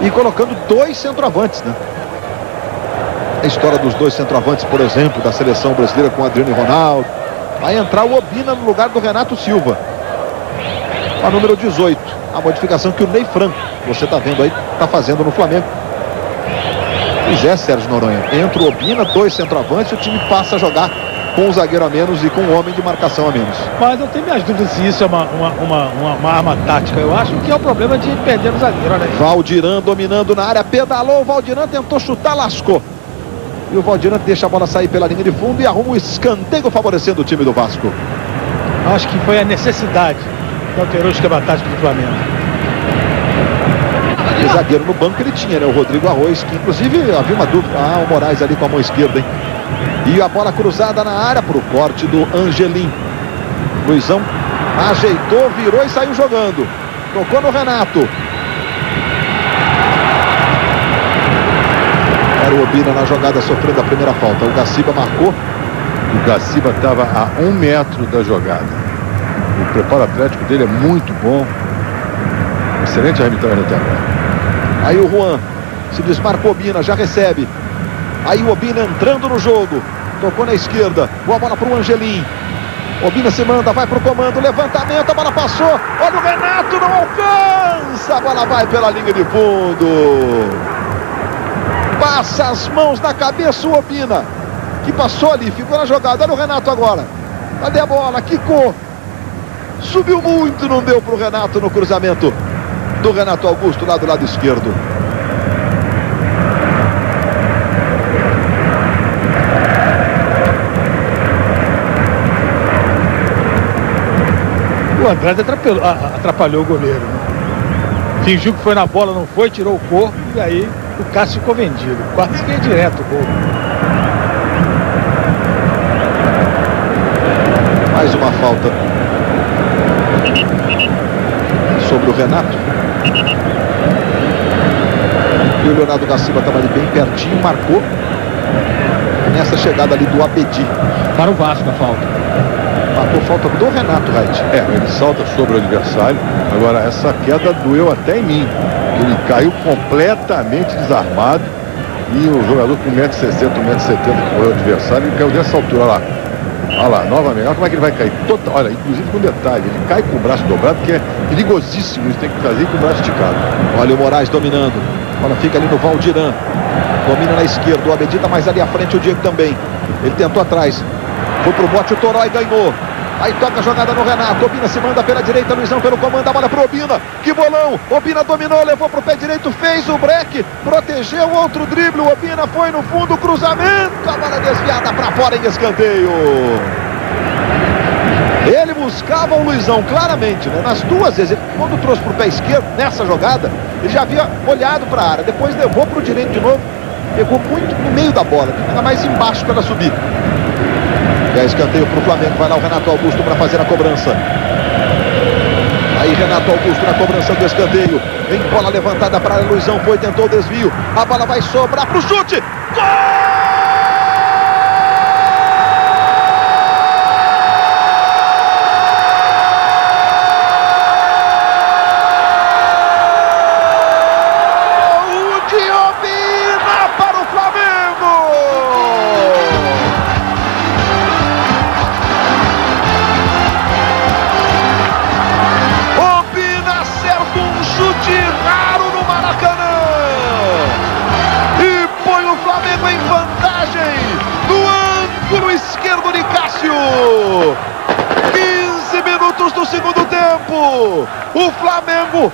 E colocando 2 centroavantes, né? A história dos 2 centroavantes, por exemplo, da seleção brasileira com Adriano e Ronaldo. Vai entrar o Obina no lugar do Renato Silva. A número 18. A modificação que o Ney Franco, você está vendo aí, está fazendo no Flamengo. Pois é, Sérgio Noronha. Entra o Obina, 2 centroavantes, o time passa a jogar com um zagueiro a menos e com um homem de marcação a menos. Mas eu tenho minhas dúvidas se isso é uma arma tática. Eu acho que é o problema de perder o zagueiro. Olha aí. Valdirão dominando na área, pedalou, o Valdirão tentou chutar, lascou. E o Valdirão deixa a bola sair pela linha de fundo e arruma um escanteio favorecendo o time do Vasco. Acho que foi a necessidade que alterou o esquema tático do Flamengo. E zagueiro no banco ele tinha, né? O Rodrigo Arroz, que inclusive havia uma dúvida. O Moraes ali com a mão esquerda, hein? E a bola cruzada na área para o corte do Angelim. Luizão ajeitou, virou e saiu jogando. Tocou no Renato. Era o Obina na jogada sofrendo a primeira falta. O Gaciba marcou. O Gaciba estava a 1 metro da jogada. O preparo atlético dele é muito bom. Excelente arbitragem até agora. Aí o Juan se desmarca o Obina, já recebe. Aí o Obina entrando no jogo. Tocou na esquerda. Boa bola para o Angelim. Obina se manda, vai para o comando. Levantamento, a bola passou. Olha o Renato, não alcança. A bola vai pela linha de fundo. Passa as mãos na cabeça o Obina, que passou ali, ficou na jogada. Olha o Renato agora. Cadê a bola? Quicou. Subiu muito, não deu para o Renato no cruzamento do Renato Augusto lá do lado esquerdo. O Andrade atrapalhou o goleiro, né? Fingiu que foi na bola, não foi, tirou o corpo e aí o Cássio ficou vendido. Quase que é direto o gol. Mais uma falta sobre o Renato. E o Leonardo Gaciba estava ali bem pertinho, marcou nessa chegada ali do Abedi. Para o Vasco a falta. Marcou falta do Renato, Reit. Ele salta sobre o adversário. Agora, essa queda doeu até em mim. Ele caiu completamente desarmado. E o jogador com 1,60m, 1,70m que foi o adversário, ele caiu dessa altura. Olha lá, novamente. Olha como é que ele vai cair. Olha, inclusive com detalhe, ele cai com o braço dobrado, que é perigosíssimo. Isso tem que fazer com o braço esticado. Olha o Moraes dominando. A bola fica ali no Valdirão. Domina na esquerda. O Abedi tá mais ali à frente, o Diego também. Ele tentou atrás. Foi pro bote o Toró e ganhou. Aí toca a jogada no Renato. Obina se manda pela direita. Luizão pelo comando. A bola pro Obina. Que bolão. Obina dominou. Levou pro pé direito. Fez o break. Protegeu outro drible. O Obina foi no fundo. Cruzamento. A bola desviada para fora em escanteio. Ele buscava o Luizão claramente, né? Nas duas vezes. Quando trouxe pro pé esquerdo, nessa jogada, ele já havia olhado para a área. Depois levou pro direito de novo. Pegou muito no meio da bola. Ainda mais embaixo para ela subir. E aí escanteio para o Flamengo, vai lá o Renato Augusto para fazer a cobrança. Aí Renato Augusto na cobrança do escanteio. Vem bola levantada para Luizão, foi, tentou o desvio. A bola vai sobrar para o chute. Gol! O tempo. O Flamengo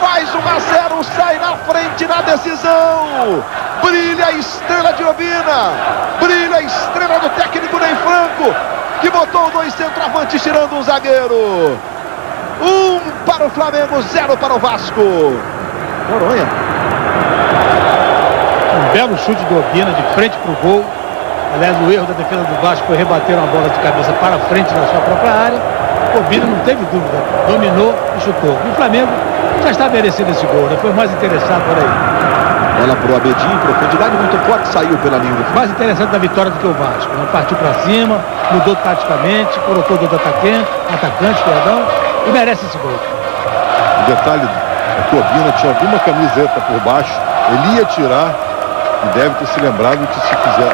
faz 1-0, sai na frente na decisão. Brilha a estrela de Obina, brilha a estrela do técnico Ney Franco, que botou 2 centroavantes tirando um zagueiro. 1 para o Flamengo, 0 para o Vasco. Noronha. Um belo chute do Obina de frente para o gol. Aliás, o erro da defesa do Vasco foi rebater uma bola de cabeça para frente da sua própria área. O Obina não teve dúvida, dominou e chutou. E o Flamengo já está merecendo esse gol, né? Foi mais interessado por aí. Bola para o Abedi, em profundidade muito forte, saiu pela linha do fundo. Mais interessante da vitória do que o Vasco, né? Partiu para cima, mudou taticamente, colocou 2 atacantes, e merece esse gol. O detalhe é que o Obina tinha alguma camiseta por baixo, ele ia tirar e deve ter se lembrado que se fizer...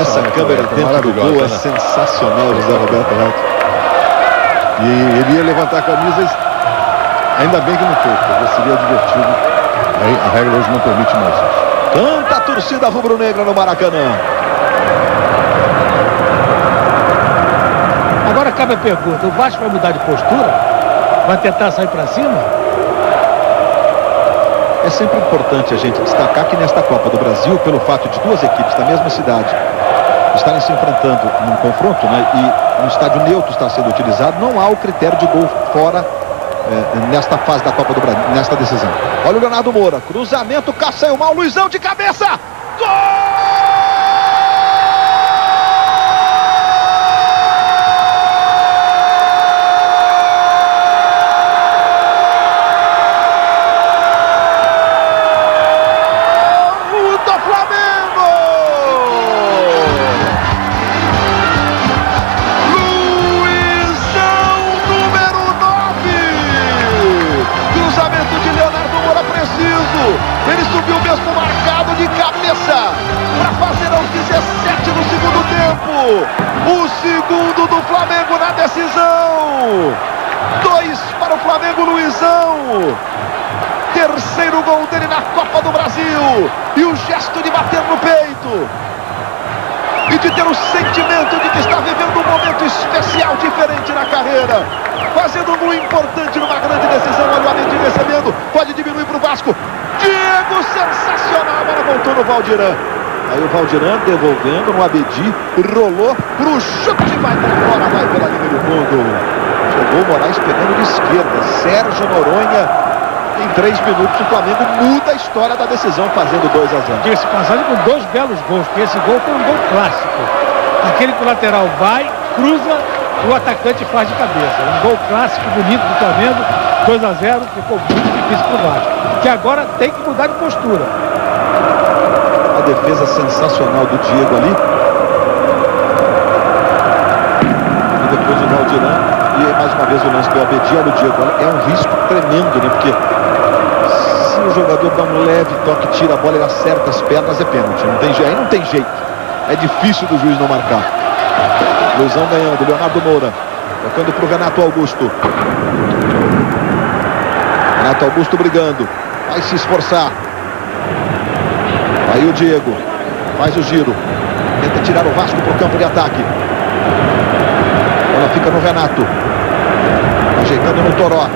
Essa câmera dentro do gol é sensacional, José Roberto Reto. E ele ia levantar a camisa e... Ainda bem que não fez, porque seria divertido. A regra hoje não permite mais isso. Canta a torcida rubro-negra no Maracanã. Agora cabe a pergunta, o Vasco vai mudar de postura? Vai tentar sair para cima? É sempre importante a gente destacar que nesta Copa do Brasil, pelo fato de 2 equipes da mesma cidade estarem se enfrentando num confronto, né, e um estádio neutro está sendo utilizado, não há o critério de gol fora nesta fase da Copa do Brasil, nesta decisão. Olha o Leonardo Moura, cruzamento, saiu mal, Luizão de cabeça, gol! Ele subiu mesmo marcado de cabeça para fazer aos 17 do segundo tempo. O segundo do Flamengo na decisão. 2 para o Flamengo, Luizão. Terceiro gol dele na Copa do Brasil. E o gesto de bater no peito. E de ter o sentimento de que está vivendo um momento especial, diferente na carreira. Fazendo um gol importante numa grande decisão. Olha o Abedi recebendo. Pode diminuir para o Vasco. Diego, sensacional, a bola voltou no Valdirã. Aí o Valdirã devolvendo no Abedi, rolou pro chute, vai para fora, vai pela linha do fundo. Chegou o Moraes pegando de esquerda. Sérgio Noronha, em 3 minutos o Flamengo muda a história da decisão, fazendo 2-0. Diga-se passagem com 2 belos gols, porque esse gol foi um gol clássico. Aquele que o lateral vai, cruza, o atacante faz de cabeça. Um gol clássico, bonito do Flamengo, 2-0, ficou muito difícil pro Vasco, que agora tem que mudar de postura. A defesa sensacional do Diego ali. E depois o Valdirã. E mais uma vez o lance do Abedi. Olha o Diego. É um risco tremendo, né? Porque se o jogador dá um leve toque, tira a bola, ele acerta as pernas, é pênalti. Aí não tem jeito. É difícil do juiz não marcar. Luizão ganhando. Leonardo Moura. Tocando pro Renato Augusto. Renato Augusto brigando. Vai se esforçar. Aí o Diego faz o giro. Tenta tirar o Vasco para o campo de ataque. Ela fica no Renato. Ajeitando no Toró.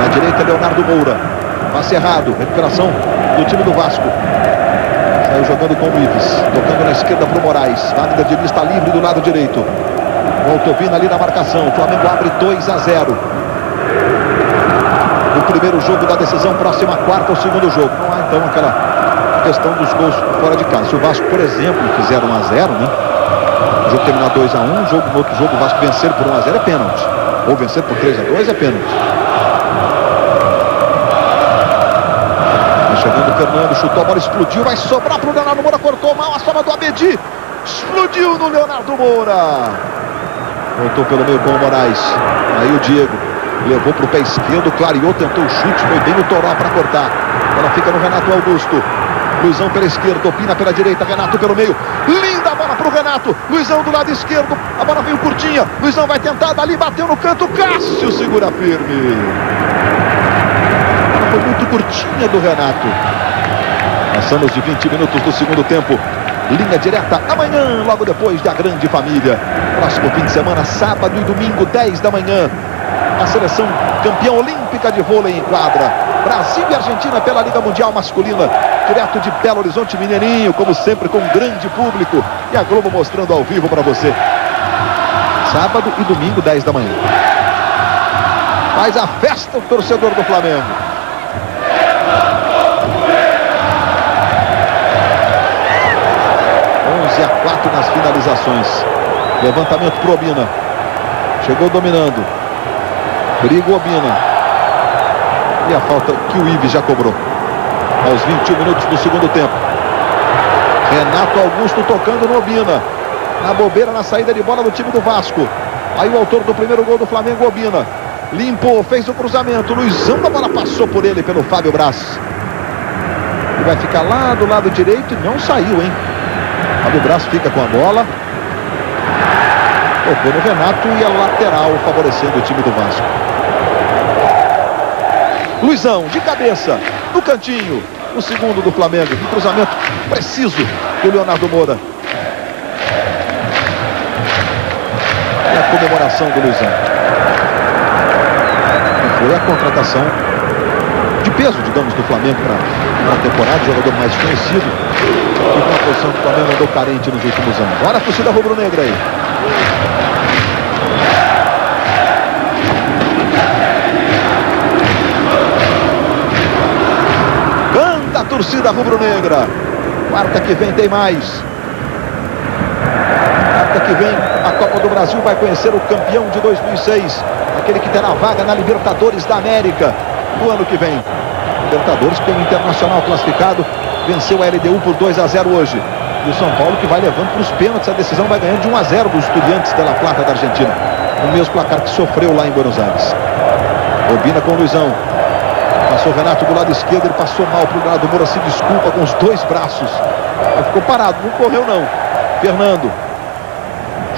Na direita, Leonardo Moura. Passe errado. Recuperação do time do Vasco. Saiu jogando com o Ives. Tocando na esquerda para o Moraes. Wagner Diniz está livre do lado direito. O Tovino ali na marcação. O Flamengo abre 2-0. O primeiro jogo da decisão, próxima quarta ou segundo jogo. Não há então aquela questão dos gols fora de casa. Se o Vasco, por exemplo, fizer 1-0, né? O jogo terminar 2-1, no outro jogo o Vasco vencer por 1-0 é pênalti. Ou vencer por 3-2 é pênalti. Vai chegando o Fernando, chutou, a bola explodiu, vai sobrar para o Leonardo Moura, cortou mal a sobra do Abedi. Explodiu no Leonardo Moura. Voltou pelo meio com o Moraes. Aí o Diego levou para o pé esquerdo, clareou, tentou o chute, foi bem o Toró para cortar. Ela fica no Renato Augusto. Luizão pela esquerda, Opina pela direita, Renato pelo meio. Linda a bola para o Renato. Luizão do lado esquerdo, a bola veio curtinha. Luizão vai tentar, dali bateu no canto, Cássio segura firme. Ela foi muito curtinha do Renato. Passamos de 20 minutos do segundo tempo. Linha direta amanhã, logo depois da Grande Família. Próximo fim de semana, sábado e domingo, 10 da manhã. A seleção campeã olímpica de vôlei em quadra. Brasil e Argentina pela Liga Mundial Masculina. Direto de Belo Horizonte, Mineirinho, como sempre, com um grande público. E a Globo mostrando ao vivo para você. Sábado e domingo, 10 da manhã. Faz a festa o torcedor do Flamengo. A 4 nas finalizações. Levantamento pro Obina. Chegou dominando. Briga o Obina. E a falta que o Ives já cobrou. Aos 21 minutos do segundo tempo. Renato Augusto tocando no Obina. Na bobeira, na saída de bola do time do Vasco. Aí o autor do primeiro gol do Flamengo, Obina. Limpou, fez o cruzamento. Luizão, a bola passou por ele, pelo Fábio Braz. E vai ficar lá do lado direito e não saiu, hein? O braço fica com a bola. Tocou no Renato e a lateral favorecendo o time do Vasco. Luizão de cabeça no cantinho. O segundo do Flamengo. Um cruzamento preciso do Leonardo Moura. E a comemoração do Luizão. E foi a contratação de peso, digamos, do Flamengo para a temporada. Jogador mais conhecido. E com a posição que o Flamengo andou carente nos últimos anos. Olha a torcida rubro-negra aí. Canta a torcida rubro-negra. Quarta que vem tem mais. Quarta que vem a Copa do Brasil vai conhecer o campeão de 2006. Aquele que terá vaga na Libertadores da América do ano que vem. Libertadores que tem o Internacional classificado. Venceu a LDU por 2-0 hoje. E o São Paulo que vai levando para os pênaltis. A decisão vai ganhando de 1-0 dos Estudiantes de La Plata da Argentina. O mesmo placar que sofreu lá em Buenos Aires. Obina com o Luizão. Passou o Renato do lado esquerdo. Ele passou mal para o lado. Moura se desculpa com os dois braços. Mas ficou parado. Não correu não. Fernando.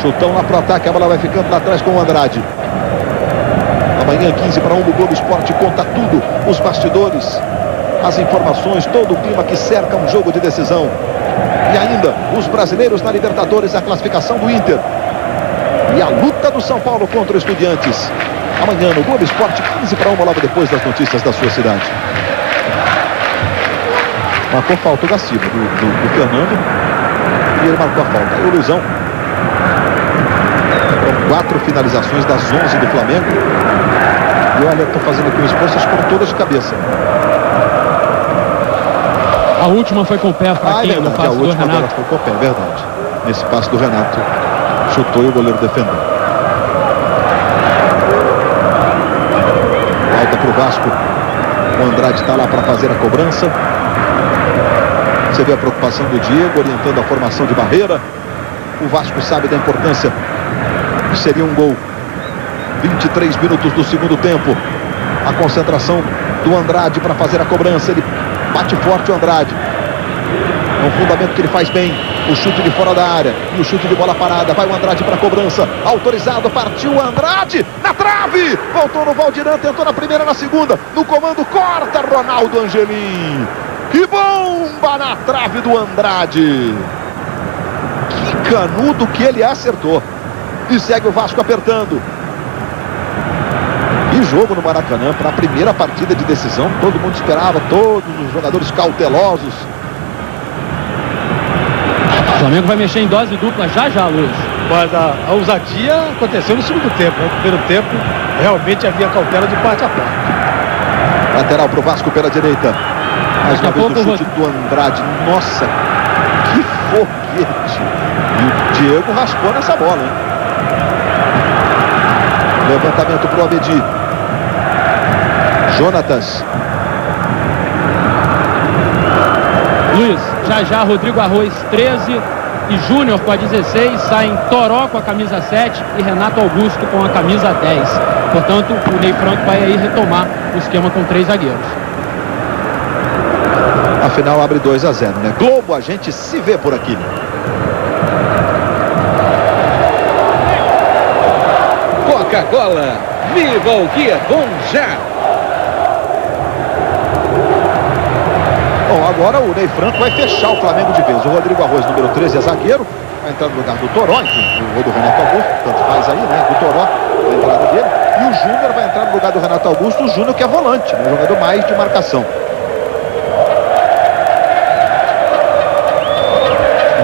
Chutão lá para o ataque. A bola vai ficando lá atrás com o Andrade. Amanhã 15-1 o Globo Esporte conta tudo. Os bastidores. As informações, todo o clima que cerca um jogo de decisão. E ainda, os brasileiros na Libertadores, a classificação do Inter. E a luta do São Paulo contra o Estudiantes. Amanhã no Globo Esporte, 15-1, logo depois das notícias da sua cidade. Marcou falta o Gaciba do Fernando. E ele marcou a falta. E o Luizão. Com 4 finalizações das 11 do Flamengo. E olha, estou fazendo aqui um esforço, foram todas de cabeça. A última foi com o pé fraquinho no passe do Renato. Foi com o pé, é verdade. Nesse passe do Renato, chutou e o goleiro defendeu. Falta para o Vasco. O Andrade está lá para fazer a cobrança. Você vê a preocupação do Diego, orientando a formação de barreira. O Vasco sabe da importância que seria um gol. 23 minutos do segundo tempo. A concentração do Andrade para fazer a cobrança. Ele bate forte o Andrade. É um fundamento que ele faz bem. O chute de fora da área. E o chute de bola parada. Vai o Andrade para a cobrança. Autorizado. Partiu o Andrade. Na trave. Voltou no Valdirã. Tentou na primeira, na segunda. No comando. Corta Ronaldo Angelim. Que bomba na trave do Andrade. Que canudo que ele acertou. E segue o Vasco apertando. E jogo no Maracanã para a primeira partida de decisão. Todo mundo esperava, todos os jogadores cautelosos. O Flamengo vai mexer em dose dupla já, Luiz. Mas a ousadia aconteceu no segundo tempo. No primeiro tempo, realmente havia cautela de parte a parte. Lateral para o Vasco pela direita. Mais uma vez o chute do Andrade. Nossa, que foguete. E o Diego raspou nessa bola, hein? Levantamento para o Abedi. Jonatas. Luiz, já Rodrigo Arroz 13 e Júnior com a 16, saem Toró com a camisa 7 e Renato Augusto com a camisa 10. Portanto, o Ney Franco vai aí retomar o esquema com 3 zagueiros. Afinal, abre 2-0, né? Globo, a gente se vê por aqui. Coca-Cola, viva o que é bom já! Bom, agora o Ney Franco vai fechar o Flamengo de vez. O Rodrigo Arroz, número 13, é zagueiro. Vai entrar no lugar do Toró, enfim, o do Renato Augusto, tanto faz aí, né? Do Toró, a entrada dele. E o Júnior vai entrar no lugar do Renato Augusto, o Júnior que é volante, né? Jogador mais de marcação.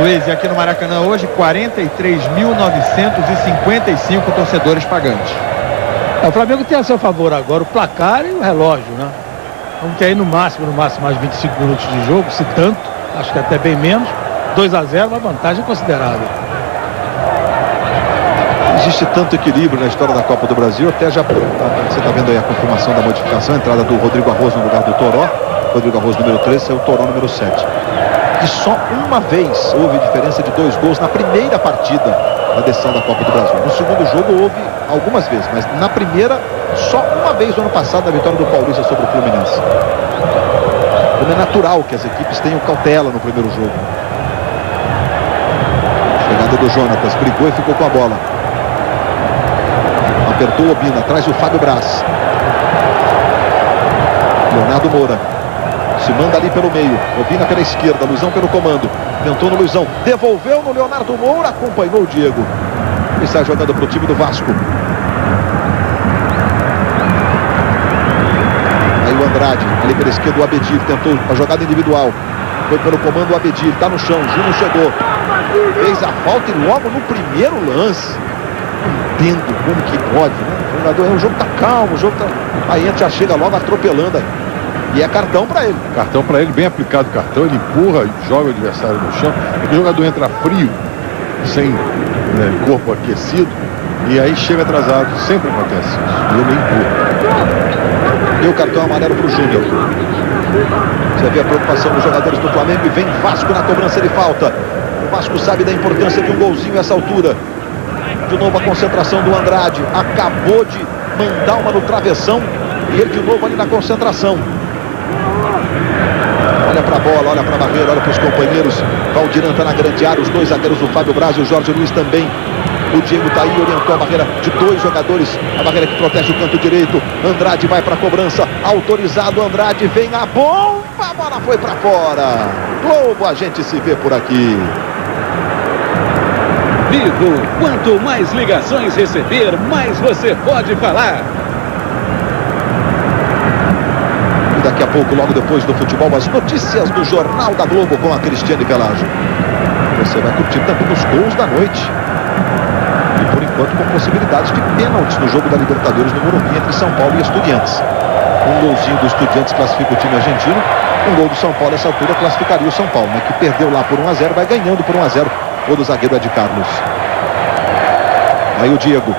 Luiz, e aqui no Maracanã hoje, 43.955 torcedores pagantes. O Flamengo tem a seu favor agora o placar e o relógio, né? Vamos ter aí no máximo mais 25 minutos de jogo, se tanto, acho que até bem menos. 2-0, uma vantagem considerável. Existe tanto equilíbrio na história da Copa do Brasil, até já você está vendo aí a confirmação da modificação, a entrada do Rodrigo Arroz no lugar do Toró. Rodrigo Arroz número 13, é o Toró número 7. E só uma vez houve diferença de 2 gols na primeira partida da decisão da Copa do Brasil. No segundo jogo houve algumas vezes, mas na primeira, só uma vez no ano passado, na vitória do Paulista sobre o Fluminense. Como é natural que as equipes tenham cautela no primeiro jogo. Chegada do Jonatas, brigou e ficou com a bola. Apertou o Obina, traz o Fábio Braz. Leonardo Moura. Se manda ali pelo meio. Obina pela esquerda, Luizão pelo comando. Tentou no Luizão, devolveu no Leonardo Moura, acompanhou o Diego. E sai jogando para o time do Vasco. Aí o Andrade, ali pela esquerda o Abedil, tentou a jogada individual. Foi pelo comando o Abedil, está no chão, Júnior chegou. Fez a falta e logo no primeiro lance. Não entendo como que pode, né? O jogo tá calmo, o jogo tá... Aí a gente já chega logo atropelando aí. E é cartão para ele. Cartão para ele, bem aplicado o cartão. Ele empurra e joga o adversário no chão. O jogador entra frio, sem corpo aquecido, e aí chega atrasado. Sempre acontece isso. E ele empurra. E o cartão amarelo para o Júnior. Você vê a preocupação dos jogadores do Flamengo e vem Vasco na cobrança de falta. O Vasco sabe da importância de um golzinho a essa altura. De novo a concentração do Andrade. Acabou de mandar uma no travessão. E ele de novo ali na concentração. Olha para a bola, olha para a barreira, olha para os companheiros. Valdir está na grande área. Os 2 zagueiros, o Fábio Braz e o Jorge Luiz também. O Diego tá aí, orientou a barreira de 2 jogadores. A barreira que protege o canto direito. Andrade vai para a cobrança. Autorizado, Andrade vem a bomba. A bola foi para fora. Globo, a gente se vê por aqui. Vivo, quanto mais ligações receber, mais você pode falar. E daqui a pouco, logo depois do futebol, as notícias do Jornal da Globo com a Cristiane Velagem. Você vai curtir também os gols da noite. E por enquanto com possibilidades de pênaltis no jogo da Libertadores no Morumbi entre São Paulo e Estudiantes. Um golzinho do Estudiantes classifica o time argentino. Um gol do São Paulo nessa altura classificaria o São Paulo, né, que perdeu lá por 1-0, vai ganhando por 1-0. O do zagueiro Ed Carlos. Aí o Diego.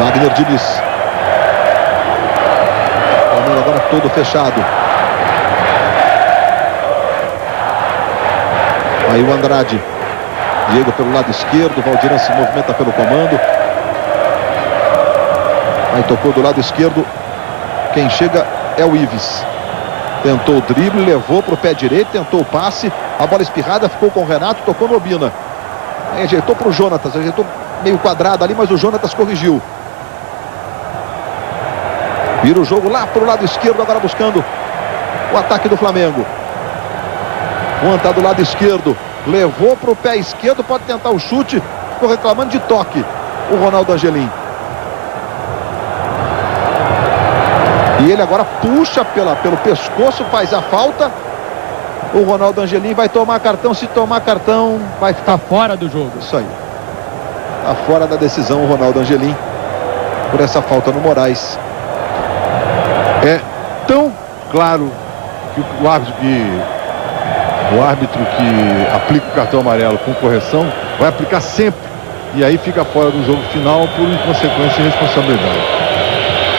Wagner Diniz. O Palmeiras agora todo fechado. Aí o Andrade. Diego pelo lado esquerdo. Valdir se movimenta pelo comando. Aí tocou do lado esquerdo. Quem chega é o Ives. Tentou o drible, levou para o pé direito, tentou o passe, a bola espirrada, ficou com o Renato, tocou no Obina. Aí ajeitou para o Jonatas, ajeitou meio quadrado ali, mas o Jonatas corrigiu. Vira o jogo lá para o lado esquerdo, agora buscando o ataque do Flamengo. O Juan está do lado esquerdo, levou para o pé esquerdo, pode tentar o chute, ficou reclamando de toque, o Ronaldo Angelim. E ele agora puxa pelo pescoço, faz a falta. O Ronaldo Angelim vai tomar cartão. Se tomar cartão, vai ficar fora do jogo. Isso aí. Está fora da decisão o Ronaldo Angelim por essa falta no Moraes. É tão claro que o árbitro que aplica o cartão amarelo com correção vai aplicar sempre. E aí fica fora do jogo final por inconsequência e responsabilidade.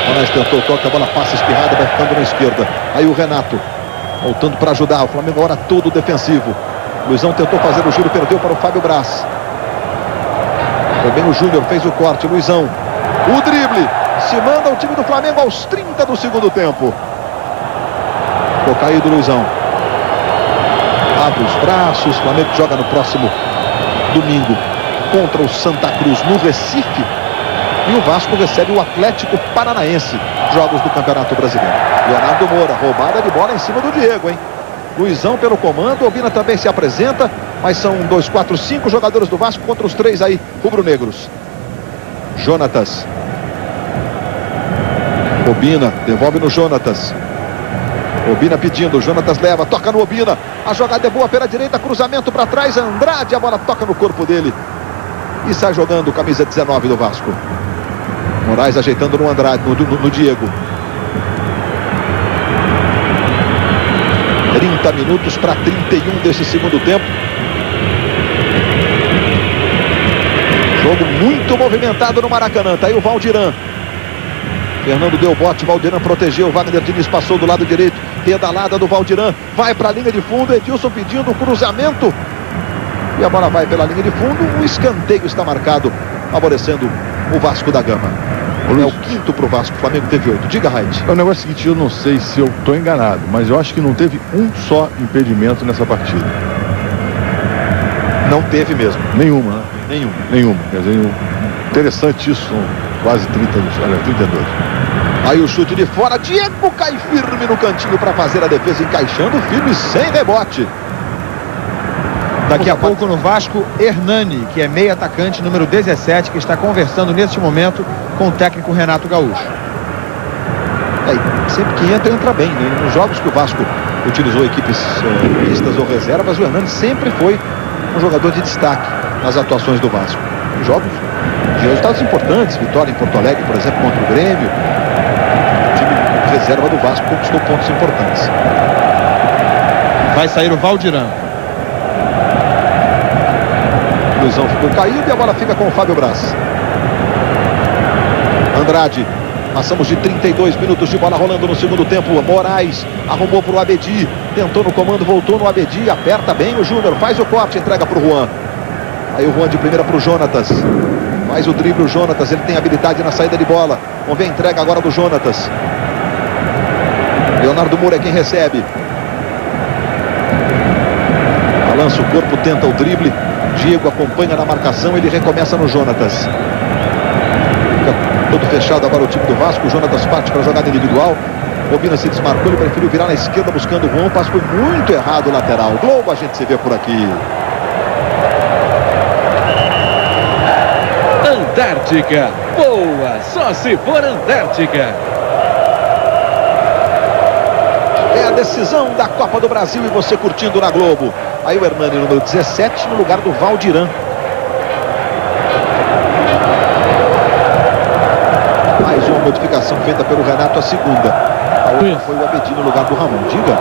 Moraes tentou o toque, a bola passa espirrada, vai ficando na esquerda. Aí o Renato, voltando para ajudar. O Flamengo agora todo defensivo. Luizão tentou fazer o giro, perdeu para o Fábio Braz. Também o Júnior fez o corte. Luizão, o drible. Se manda o time do Flamengo aos 30 do segundo tempo. Ficou caído o Luizão. Abre os braços. O Flamengo joga no próximo domingo contra o Santa Cruz no Recife. E o Vasco recebe o Atlético Paranaense. jogos do Campeonato Brasileiro. Leonardo Moura, roubada de bola em cima do Diego, hein? Luizão pelo comando, Obina também se apresenta, mas são 2, 4, 5 jogadores do Vasco contra os 3 aí, rubro-negros. Jonatas. Obina, devolve no Jonatas. Obina pedindo, Jonatas leva, toca no Obina. A jogada é boa pela direita, cruzamento para trás, Andrade, a bola toca no corpo dele. E sai jogando, camisa 19 do Vasco. Moraes ajeitando no Andrade, no Diego. 30 minutos para 31 desse segundo tempo. Jogo muito movimentado no Maracanã. Tá aí o Valdiran. Fernando deu bote, Valdiran protegeu, Wagner Diniz passou do lado direito, pedalada do Valdiran, vai para a linha de fundo, Edilson pedindo o cruzamento, e a bola vai pela linha de fundo, o escanteio está marcado, favorecendo o Vasco da Gama. É o quinto para o Vasco, o Flamengo teve 8. Diga, Raid. É o negócio seguinte, eu não sei se eu estou enganado, mas eu acho que não teve um só impedimento nessa partida. Não teve mesmo. Nenhuma, né? Nenhuma. Quer dizer, interessante isso, são quase 32. Aí o chute de fora, Diego cai firme no cantinho para fazer a defesa, encaixando firme, sem rebote. Daqui a pouco no Vasco, Hernani, que é meio atacante, número 17, que está conversando neste momento com o técnico Renato Gaúcho. Sempre que entra bem, né? Nos jogos que o Vasco utilizou equipes mistas ou reservas, o Hernani sempre foi um jogador de destaque nas atuações do Vasco. Jogos de resultados importantes, vitória em Porto Alegre, por exemplo, contra o Grêmio. O time reserva do Vasco conquistou pontos importantes. Vai sair o Valdiran. Luizão ficou caído e a bola fica com o Fábio Braz. Andrade. Passamos de 32 minutos de bola rolando no segundo tempo. Moraes arrumou para o Abedi. Tentou no comando, voltou no Abedi. Aperta bem o Júnior. Faz o corte, entrega para o Juan. Aí o Juan de primeira para o Jonatas. Faz o drible o Jonatas. Ele tem habilidade na saída de bola. Vamos ver a entrega agora do Jonatas. Leonardo Moura é quem recebe. Balança o corpo, tenta o drible. Diego acompanha na marcação. Ele recomeça no Jonatas. Todo fechado agora o time do Vasco. O Jonatas parte para a jogada individual. Obina se desmarcou, ele preferiu virar na esquerda buscando o Juan. O passe foi muito errado o lateral. Globo a gente se vê por aqui. Antártica. Boa, só se for Antártica. É a decisão da Copa do Brasil e você curtindo na Globo. Aí o Hernani, número 17, no lugar do Valdiran. Mais uma modificação feita pelo Renato, a segunda. A outra foi o Abedi no lugar do Ramon. Diga.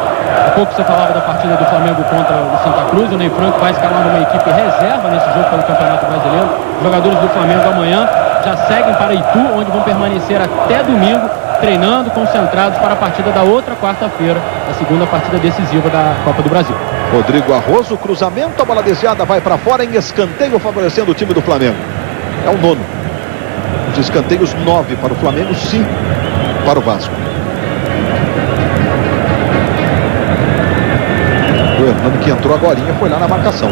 Há pouco você falava da partida do Flamengo contra o Santa Cruz. O Ney Franco vai escalar uma equipe reserva nesse jogo pelo Campeonato Brasileiro. Os jogadores do Flamengo amanhã já seguem para Itu, onde vão permanecer até domingo, treinando, concentrados para a partida da outra quarta-feira, a segunda partida decisiva da Copa do Brasil. Rodrigo Arroso, cruzamento, a bola desviada vai para fora em escanteio, favorecendo o time do Flamengo. É o nono. Os escanteios 9 para o Flamengo, 5 para o Vasco. O Hernani, que entrou agorinha, foi lá na marcação.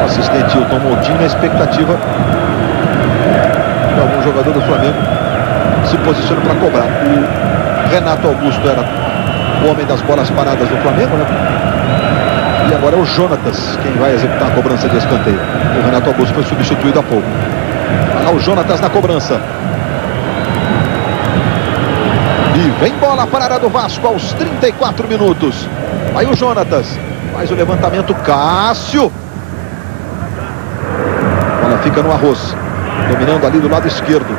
O assistente Hilton Moldin na expectativa de algum jogador do Flamengo se posiciona para cobrar. O Renato Augusto era o homem das bolas paradas do Flamengo, né? E agora é o Jonatas quem vai executar a cobrança de escanteio. O Renato Augusto foi substituído há pouco. Vai lá o Jonatas na cobrança. E vem bola para a área do Vasco aos 34 minutos. Aí o Jonatas faz o levantamento. Cássio. A bola fica no Arroz. Dominando ali do lado esquerdo.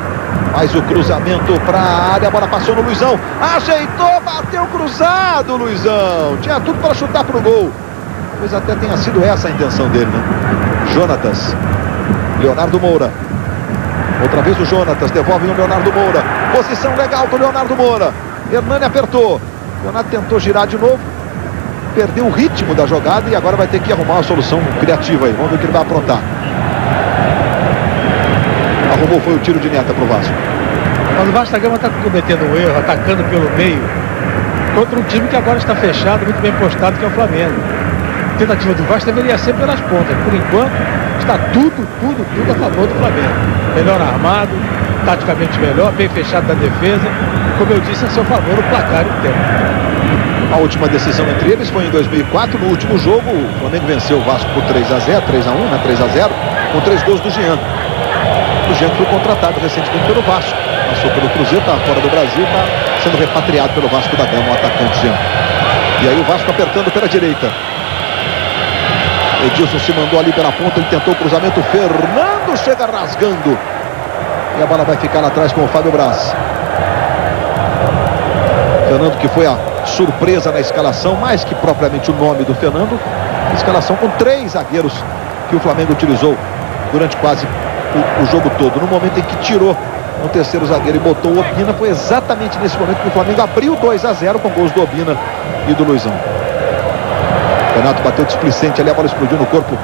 Faz o cruzamento para a área. A bola passou no Luizão. Ajeitou, bateu cruzado, Luizão. Tinha tudo para chutar para o gol. Talvez até tenha sido essa a intenção dele, né? Jonatas. Leonardo Moura. Outra vez o Jonatas. Devolve no Leonardo Moura. Posição legal do Leonardo Moura. Hernani apertou. Leonardo tentou girar de novo. Perdeu o ritmo da jogada e agora vai ter que arrumar uma solução criativa aí. Vamos ver o que ele vai aprontar. Arrumou, foi o tiro de meta para o Vasco. Mas o Vasco da Gama está cometendo um erro, atacando pelo meio, contra um time que agora está fechado, muito bem postado, que é o Flamengo. tentativa do Vasco deveria ser pelas pontas. Por enquanto, está tudo a favor do Flamengo. Melhor armado, taticamente melhor, bem fechado da defesa. Como eu disse, a seu favor o placar e o tempo. A última decisão entre eles foi em 2004. No último jogo, o Flamengo venceu o Vasco por 3-0, 3-1, né? 3-0, com 3 gols do Jean. O Jean foi contratado recentemente pelo Vasco. Passou pelo Cruzeiro, está fora do Brasil, está sendo repatriado pelo Vasco da Gama, o atacante Jean. E aí o Vasco apertando pela direita. Edilson se mandou ali pela ponta, ele tentou o cruzamento, Fernando chega rasgando. E a bola vai ficar lá atrás com o Fábio Braz. Fernando, que foi a surpresa na escalação, mais que propriamente o nome do Fernando. Escalação com 3 zagueiros que o Flamengo utilizou durante quase o jogo todo. No momento em que tirou o terceiro zagueiro e botou o Obina, foi exatamente nesse momento que o Flamengo abriu 2-0 com gols do Obina e do Luizão. O Renato bateu displicente ali, a bola explodiu no corpo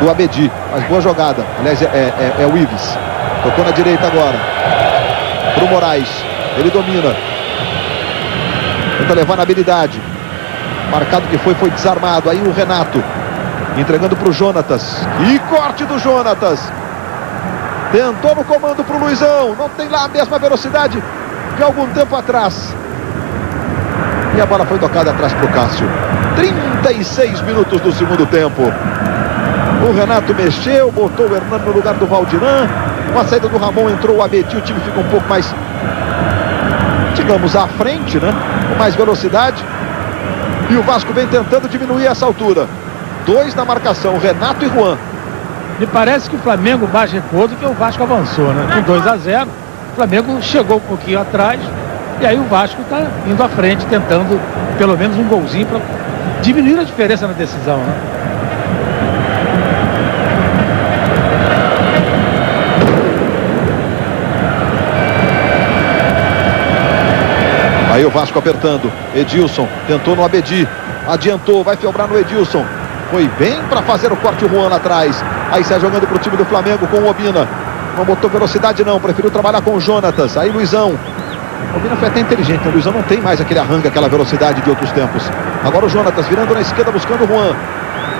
do Abedi, mas boa jogada. Aliás, é o Ives. Tocou na direita agora pro Moraes, ele domina, tenta levar na habilidade. Marcado que foi desarmado. Aí o Renato entregando pro Jonatas, e corte do Jonatas. Tentou no comando pro Luizão, não tem lá a mesma velocidade que algum tempo atrás. E a bola foi tocada atrás pro Cássio. 36 minutos do segundo tempo. O Renato mexeu, botou o Hernando no lugar do Valdiran. Com a saída do Ramon entrou o Abedi, o time fica um pouco mais, digamos, à frente, né? Com mais velocidade. E o Vasco vem tentando diminuir essa altura. 2 na marcação, Renato e Juan. Me parece que o Flamengo mais recuou do que o Vasco avançou, né? Com 2-0, o Flamengo chegou um pouquinho atrás. E aí o Vasco está indo à frente, tentando pelo menos um golzinho para diminuir a diferença na decisão, né? Aí o Vasco apertando, Edilson tentou no Abedi, adiantou, vai felbrar no Edilson, foi bem para fazer o corte o Juan lá atrás. Aí sai jogando para o time do Flamengo com o Obina, não botou velocidade não, preferiu trabalhar com o Jonatas. Aí Luizão, o Obina foi até inteligente, o Luizão não tem mais aquele arranque, aquela velocidade de outros tempos. Agora o Jonatas virando na esquerda buscando o Juan,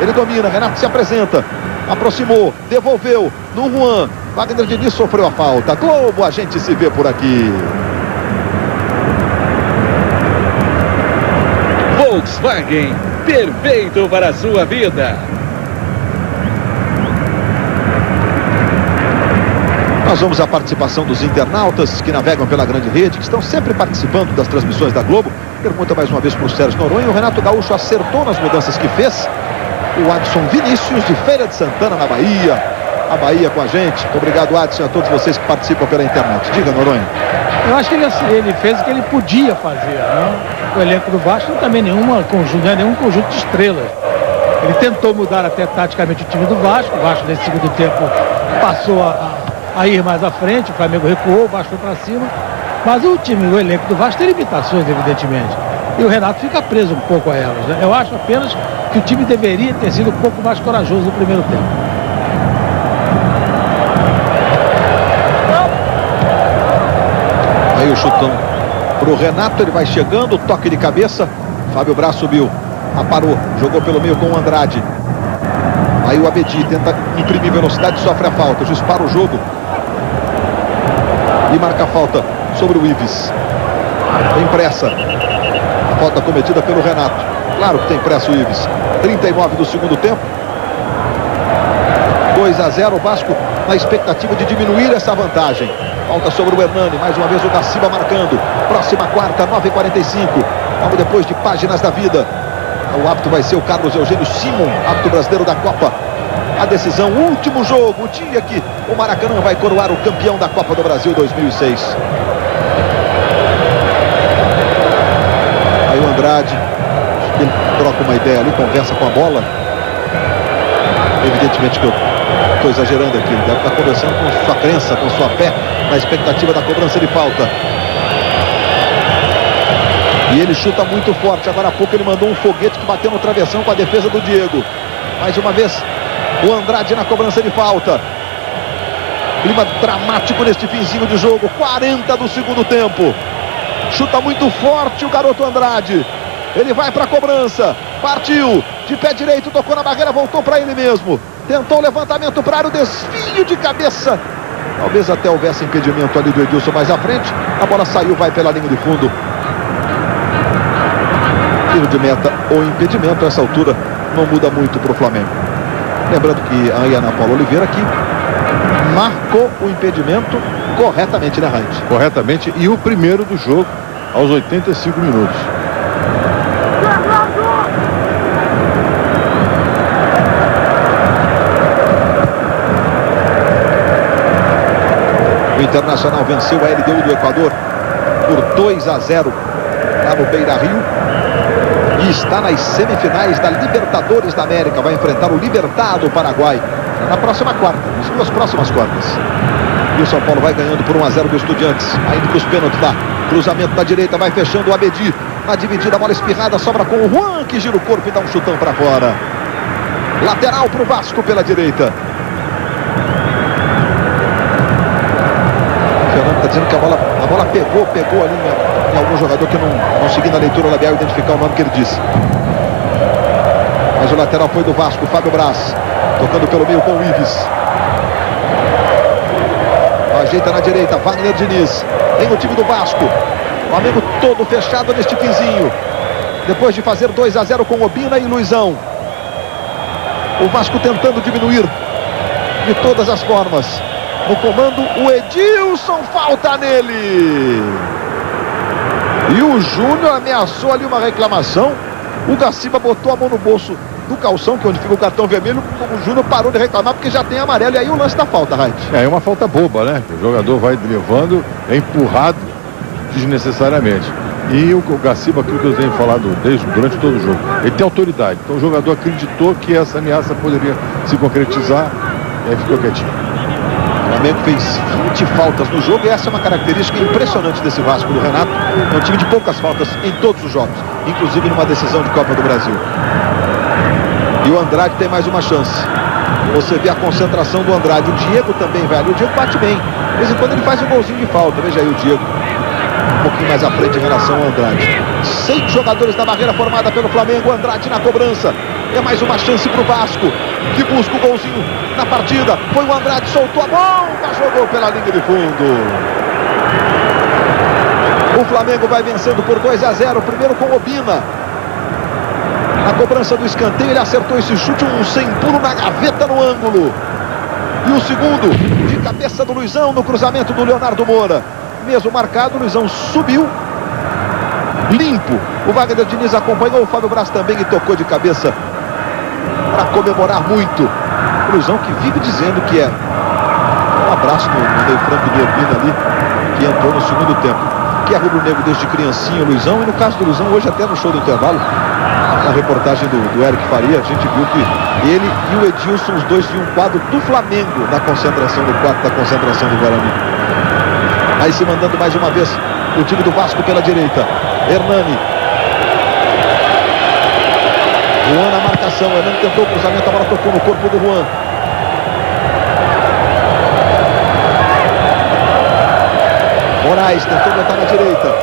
ele domina, Renato se apresenta, aproximou, devolveu no Juan, Wagner Diniz sofreu a falta. Globo, a gente se vê por aqui. Volkswagen, perfeito para a sua vida. Nós vamos à participação dos internautas que navegam pela grande rede, que estão sempre participando das transmissões da Globo. Pergunta mais uma vez para o Sérgio Noronha. O Renato Gaúcho acertou nas mudanças que fez. O Adson Vinícius de Feira de Santana, na Bahia. A Bahia com a gente. Muito obrigado, Adson, a todos vocês que participam pela internet. Diga, Noronha. Eu acho que ele fez o que ele podia fazer, né? O elenco do Vasco não também nenhum conjunto de estrelas. Ele tentou mudar até taticamente o time do Vasco. O Vasco nesse segundo tempo passou a ir mais à frente, o Flamengo recuou, o Vasco foi para cima. Mas o elenco do Vasco tem limitações, evidentemente. E o Renato fica preso um pouco a elas, né? Eu acho apenas que o time deveria ter sido um pouco mais corajoso no primeiro tempo. Aí o chutão pro Renato, ele vai chegando, toque de cabeça, Fábio Braz subiu, aparou, jogou pelo meio com o Andrade. Aí o Abedi tenta imprimir velocidade, sofre a falta, o juiz para o jogo e marca a falta sobre o Ives. Tem pressa, a falta cometida pelo Renato, claro que tem pressa o Ives. 39 do segundo tempo, 2-0, o Vasco na expectativa de diminuir essa vantagem. Falta sobre o Hernani, mais uma vez o Gaciba marcando. Próxima quarta, 9h45. Logo depois de páginas da vida. O árbitro vai ser o Carlos Eugênio Simon, árbitro brasileiro da Copa. A decisão, o último jogo, o dia que o Maracanã vai coroar o campeão da Copa do Brasil 2006. Aí o Andrade, ele troca uma ideia ali, conversa com a bola. Evidentemente que eu estou exagerando aqui, ele deve estar conversando com sua crença, com sua fé, na expectativa da cobrança de falta. E ele chuta muito forte. Agora há pouco ele mandou um foguete que bateu no travessão com a defesa do Diego. Mais uma vez o Andrade na cobrança de falta. Clima dramático neste finzinho de jogo. 40 do segundo tempo. Chuta muito forte o garoto Andrade. Ele vai para a cobrança. Partiu. De pé direito, tocou na barreira, voltou para ele mesmo. Tentou o levantamento para área, o desvio de cabeça. Talvez até houvesse impedimento ali do Edilson mais à frente. A bola saiu, vai pela linha de fundo. Tiro de meta ou impedimento, a essa altura não muda muito para o Flamengo. Lembrando que a Ana Paula Oliveira aqui marcou o impedimento corretamente, né, Raid? Corretamente, e o primeiro do jogo aos 85 minutos. O Internacional venceu a LDU do Equador por 2-0 lá no Beira-Rio e está nas semifinais da Libertadores da América. Vai enfrentar o Libertad do Paraguai na próxima quarta, nas duas próximas quartas. E o São Paulo vai ganhando por 1-0 do Estudiantes. Ainda para os pênaltis lá. Cruzamento da direita, vai fechando o Abedi. Na dividida, a bola espirrada, sobra com o Juan, que gira o corpo e dá um chutão para fora. Lateral para o Vasco pela direita. O Fernando está dizendo que a bola pegou ali em algum jogador que não conseguiu na leitura labial identificar o nome que ele disse. Mas o lateral foi do Vasco, Fábio Braz. Tocando pelo meio com o Ives. Ajeita na direita, Wagner Diniz. Vem o time do Vasco. O Flamengo todo fechado neste finzinho. Depois de fazer 2-0 com Obina e Luizão. O Vasco tentando diminuir de todas as formas. No comando, o Edilson, falta nele. E o Júnior ameaçou ali uma reclamação. O Gaciba botou a mão no bolso do calção, que é onde fica o cartão vermelho. O Júnior parou de reclamar porque já tem amarelo. E aí o lance da falta, Raid. É uma falta boba, né? O jogador vai levando, é empurrado desnecessariamente. E o Gaciba, aquilo que eu tenho falado durante todo o jogo, ele tem autoridade. Então o jogador acreditou que essa ameaça poderia se concretizar e aí ficou quietinho. O Flamengo fez 20 faltas no jogo e essa é uma característica impressionante desse Vasco do Renato. É um time de poucas faltas em todos os jogos, inclusive numa decisão de Copa do Brasil. E o Andrade tem mais uma chance. Você vê a concentração do Andrade. O Diego também vai ali. O Diego bate bem. De vez em quando ele faz um golzinho de falta. Veja aí o Diego um pouquinho mais à frente em relação ao Andrade. 6 jogadores da barreira formada pelo Flamengo. Andrade na cobrança. É mais uma chance para o Vasco, que busca o golzinho na partida. Foi o Andrade, soltou a bomba, jogou pela linha de fundo. O Flamengo vai vencendo por 2-0. Primeiro com Obina. Na cobrança do escanteio, ele acertou esse chute, um sem pulo na gaveta no ângulo. E o segundo, de cabeça do Luizão, no cruzamento do Leonardo Moura. Mesmo marcado, o Luizão subiu, limpo. O Wagner Diniz acompanhou, o Fábio Braz também e tocou de cabeça para comemorar muito. O Luizão que vive dizendo que é um abraço no meio franco do Obina ali, que entrou no segundo tempo. Que é rubro-negro desde criancinha, o Luizão. E no caso do Luizão, hoje até no show do intervalo, na reportagem do Eric Faria, a gente viu que ele e o Edilson, os dois tinham um quadro do Flamengo na concentração, no quarto da concentração do Guarani. Aí se mandando mais uma vez o time do Vasco pela direita. Hernani. Juan na marcação. Hernani tentou o cruzamento, a bola tocou no corpo do Juan. Moraes tentou botar na direita.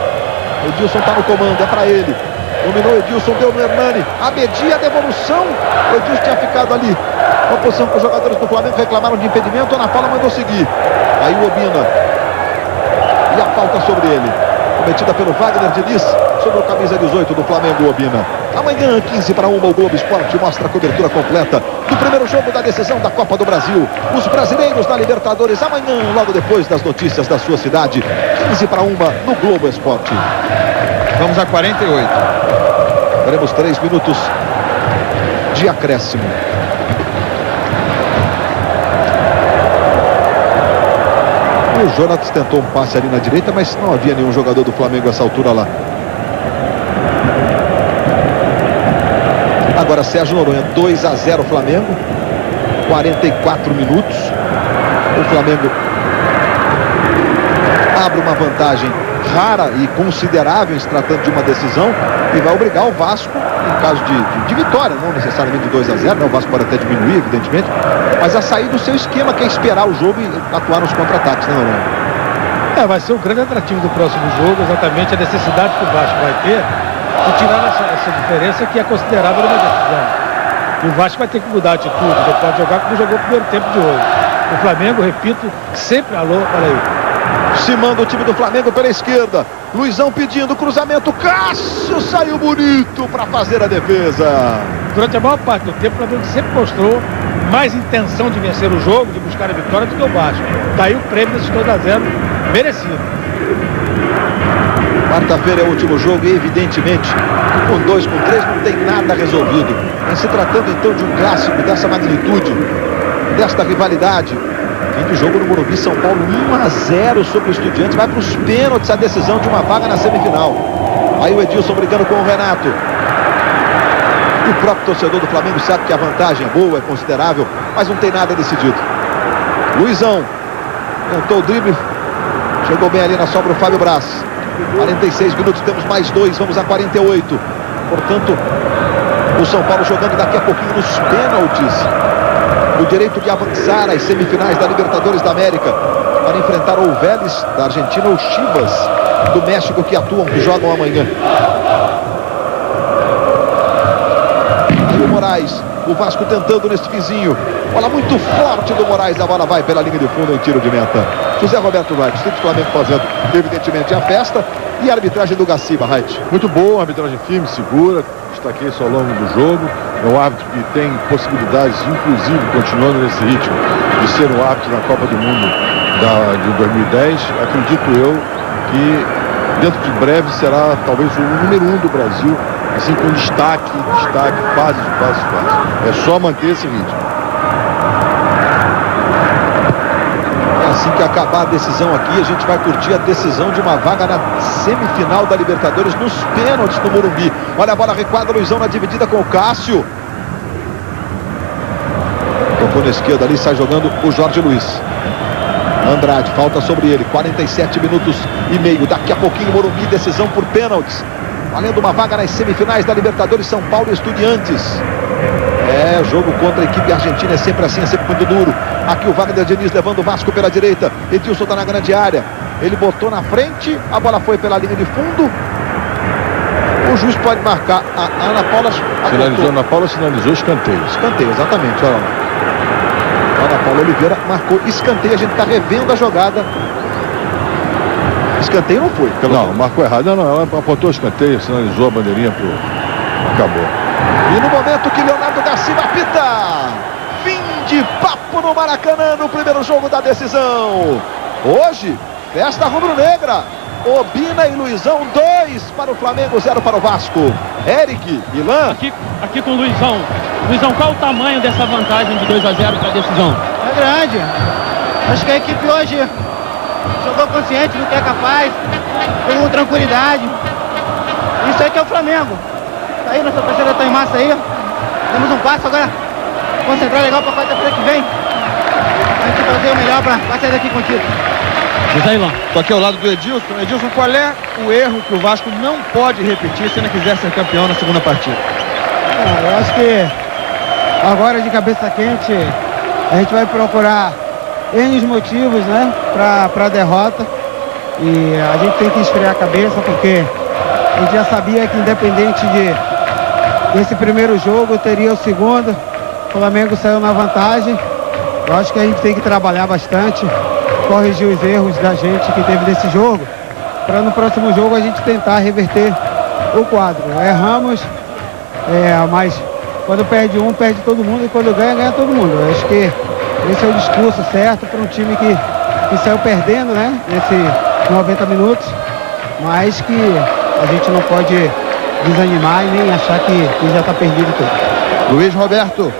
Edilson está no comando, é para ele. Dominou Edilson, deu no Hernani. Abedi, a devolução. O Edilson tinha ficado ali. Uma posição que os jogadores do Flamengo reclamaram de impedimento. Ana Paula mandou seguir. Aí o Obina. E a falta sobre ele. Cometida pelo Wagner Diniz sobre o camisa 18 do Flamengo, Obina. Amanhã, 15-1, o Globo Esporte mostra a cobertura completa do primeiro jogo da decisão da Copa do Brasil. Os brasileiros na Libertadores, amanhã, logo depois das notícias da sua cidade. 15-1 no Globo Esporte. Vamos a 48. Teremos 3 minutos de acréscimo. O Jonatas tentou um passe ali na direita, mas não havia nenhum jogador do Flamengo a essa altura lá. Agora Sérgio Noronha, 2-0 Flamengo, 44 minutos. O Flamengo abre uma vantagem rara e considerável em se tratando de uma decisão e vai obrigar o Vasco, em caso de vitória, não necessariamente de 2-0, né? O Vasco pode até diminuir, evidentemente, mas a sair do seu esquema, que é esperar o jogo e atuar nos contra-ataques, né, Noronha? Vai ser um grande atrativo do próximo jogo, exatamente a necessidade que o Vasco vai ter Se tirar essa diferença que é considerável uma decisão. E o Vasco vai ter que mudar a atitude, não pode jogar como jogou o primeiro tempo de hoje. O Flamengo, repito, sempre alô, olha aí. Se manda o time do Flamengo pela esquerda. Luizão pedindo cruzamento. Cássio saiu bonito para fazer a defesa. Durante a maior parte do tempo, o Flamengo sempre mostrou mais intenção de vencer o jogo, de buscar a vitória do que o Vasco. Daí o prêmio desses 2-0 merecido. Quarta-feira é o último jogo e evidentemente que com 2, com 3 não tem nada resolvido. Mas se tratando então de um clássico dessa magnitude, desta rivalidade, fim de jogo no Morumbi, São Paulo 1-0 sobre o Estudiantes, vai para os pênaltis a decisão de uma vaga na semifinal. Aí o Edilson brigando com o Renato. E o próprio torcedor do Flamengo sabe que a vantagem é boa, é considerável, mas não tem nada decidido. Luizão tentou o drible, chegou bem ali na sobra o Fábio Braz. 46 minutos, temos mais 2, vamos a 48. Portanto, o São Paulo jogando daqui a pouquinho nos pênaltis. O direito de avançar às semifinais da Libertadores da América para enfrentar ou o Vélez da Argentina ou o Chivas do México que atuam, que jogam amanhã. Aí o Moraes, o Vasco tentando nesse vizinho. Bola muito forte do Moraes, a bola vai pela linha de fundo em tiro de meta. José Roberto Wright, o Flamengo fazendo evidentemente a festa e a arbitragem do Gaciba, Wright. Muito boa, arbitragem firme, segura, destaquei isso ao longo do jogo. É um árbitro que tem possibilidades, inclusive, continuando nesse ritmo, de ser um árbitro na Copa do Mundo de 2010. Acredito eu que dentro de breve será talvez o número 1 do Brasil, assim com destaque, fase. É só manter esse ritmo. Assim que acabar a decisão aqui, a gente vai curtir a decisão de uma vaga na semifinal da Libertadores nos pênaltis no Morumbi. Olha a bola recuada, Luizão na dividida com o Cássio. Tocou na esquerda ali, sai jogando o Jorge Luiz. Andrade, falta sobre ele, 47 minutos e meio. Daqui a pouquinho Morumbi, decisão por pênaltis. Valendo uma vaga nas semifinais da Libertadores, São Paulo e Estudiantes. É, jogo contra a equipe argentina é sempre assim, é sempre muito duro. Aqui o Wagner Diniz levando o Vasco pela direita. Edilson está na grande área. Ele botou na frente, a bola foi pela linha de fundo. O juiz pode marcar. A Ana Paula Ana Paula sinalizou escanteio. Escanteio, exatamente. Olha lá. A Ana Paula Oliveira marcou escanteio. A gente está revendo a jogada. Escanteio não foi. Não, marcou errado. Não, ela apontou escanteio, sinalizou a bandeirinha pro... Acabou. E no momento que Leonardo Gaciba apita, fim de papo no Maracanã no primeiro jogo da decisão. Hoje, festa rubro-negra. Obina e Luizão, 2 para o Flamengo, 0 para o Vasco. Eric, Ilan. Aqui com o Luizão. Luizão, qual o tamanho dessa vantagem de 2-0 para a decisão? É grande. Acho que a equipe hoje jogou consciente do que é capaz, com tranquilidade. Isso aí que é o Flamengo. Aí nossa torcida está em massa aí. Temos um passo agora. Concentrar legal para a quarta-feira que vem. A gente fazer o melhor para sair daqui contigo. José Ilan. Estou aqui ao lado do Edilson. Edilson, qual é o erro que o Vasco não pode repetir se ainda quiser ser campeão na segunda partida? Eu acho que agora de cabeça quente a gente vai procurar N motivos, né, para a derrota. E a gente tem que esfriar a cabeça porque a gente já sabia que independente desse primeiro jogo teria o segundo. O Flamengo saiu na vantagem. Eu acho que a gente tem que trabalhar bastante, corrigir os erros da gente que teve nesse jogo, para no próximo jogo a gente tentar reverter o quadro. Erramos, mas quando perde um, perde todo mundo, e quando ganha, ganha todo mundo. Eu acho que esse é o discurso certo para um time que saiu perdendo, né, nesses 90 minutos, mas que a gente não pode desanimar e nem achar que já está perdido tudo. Luiz Roberto.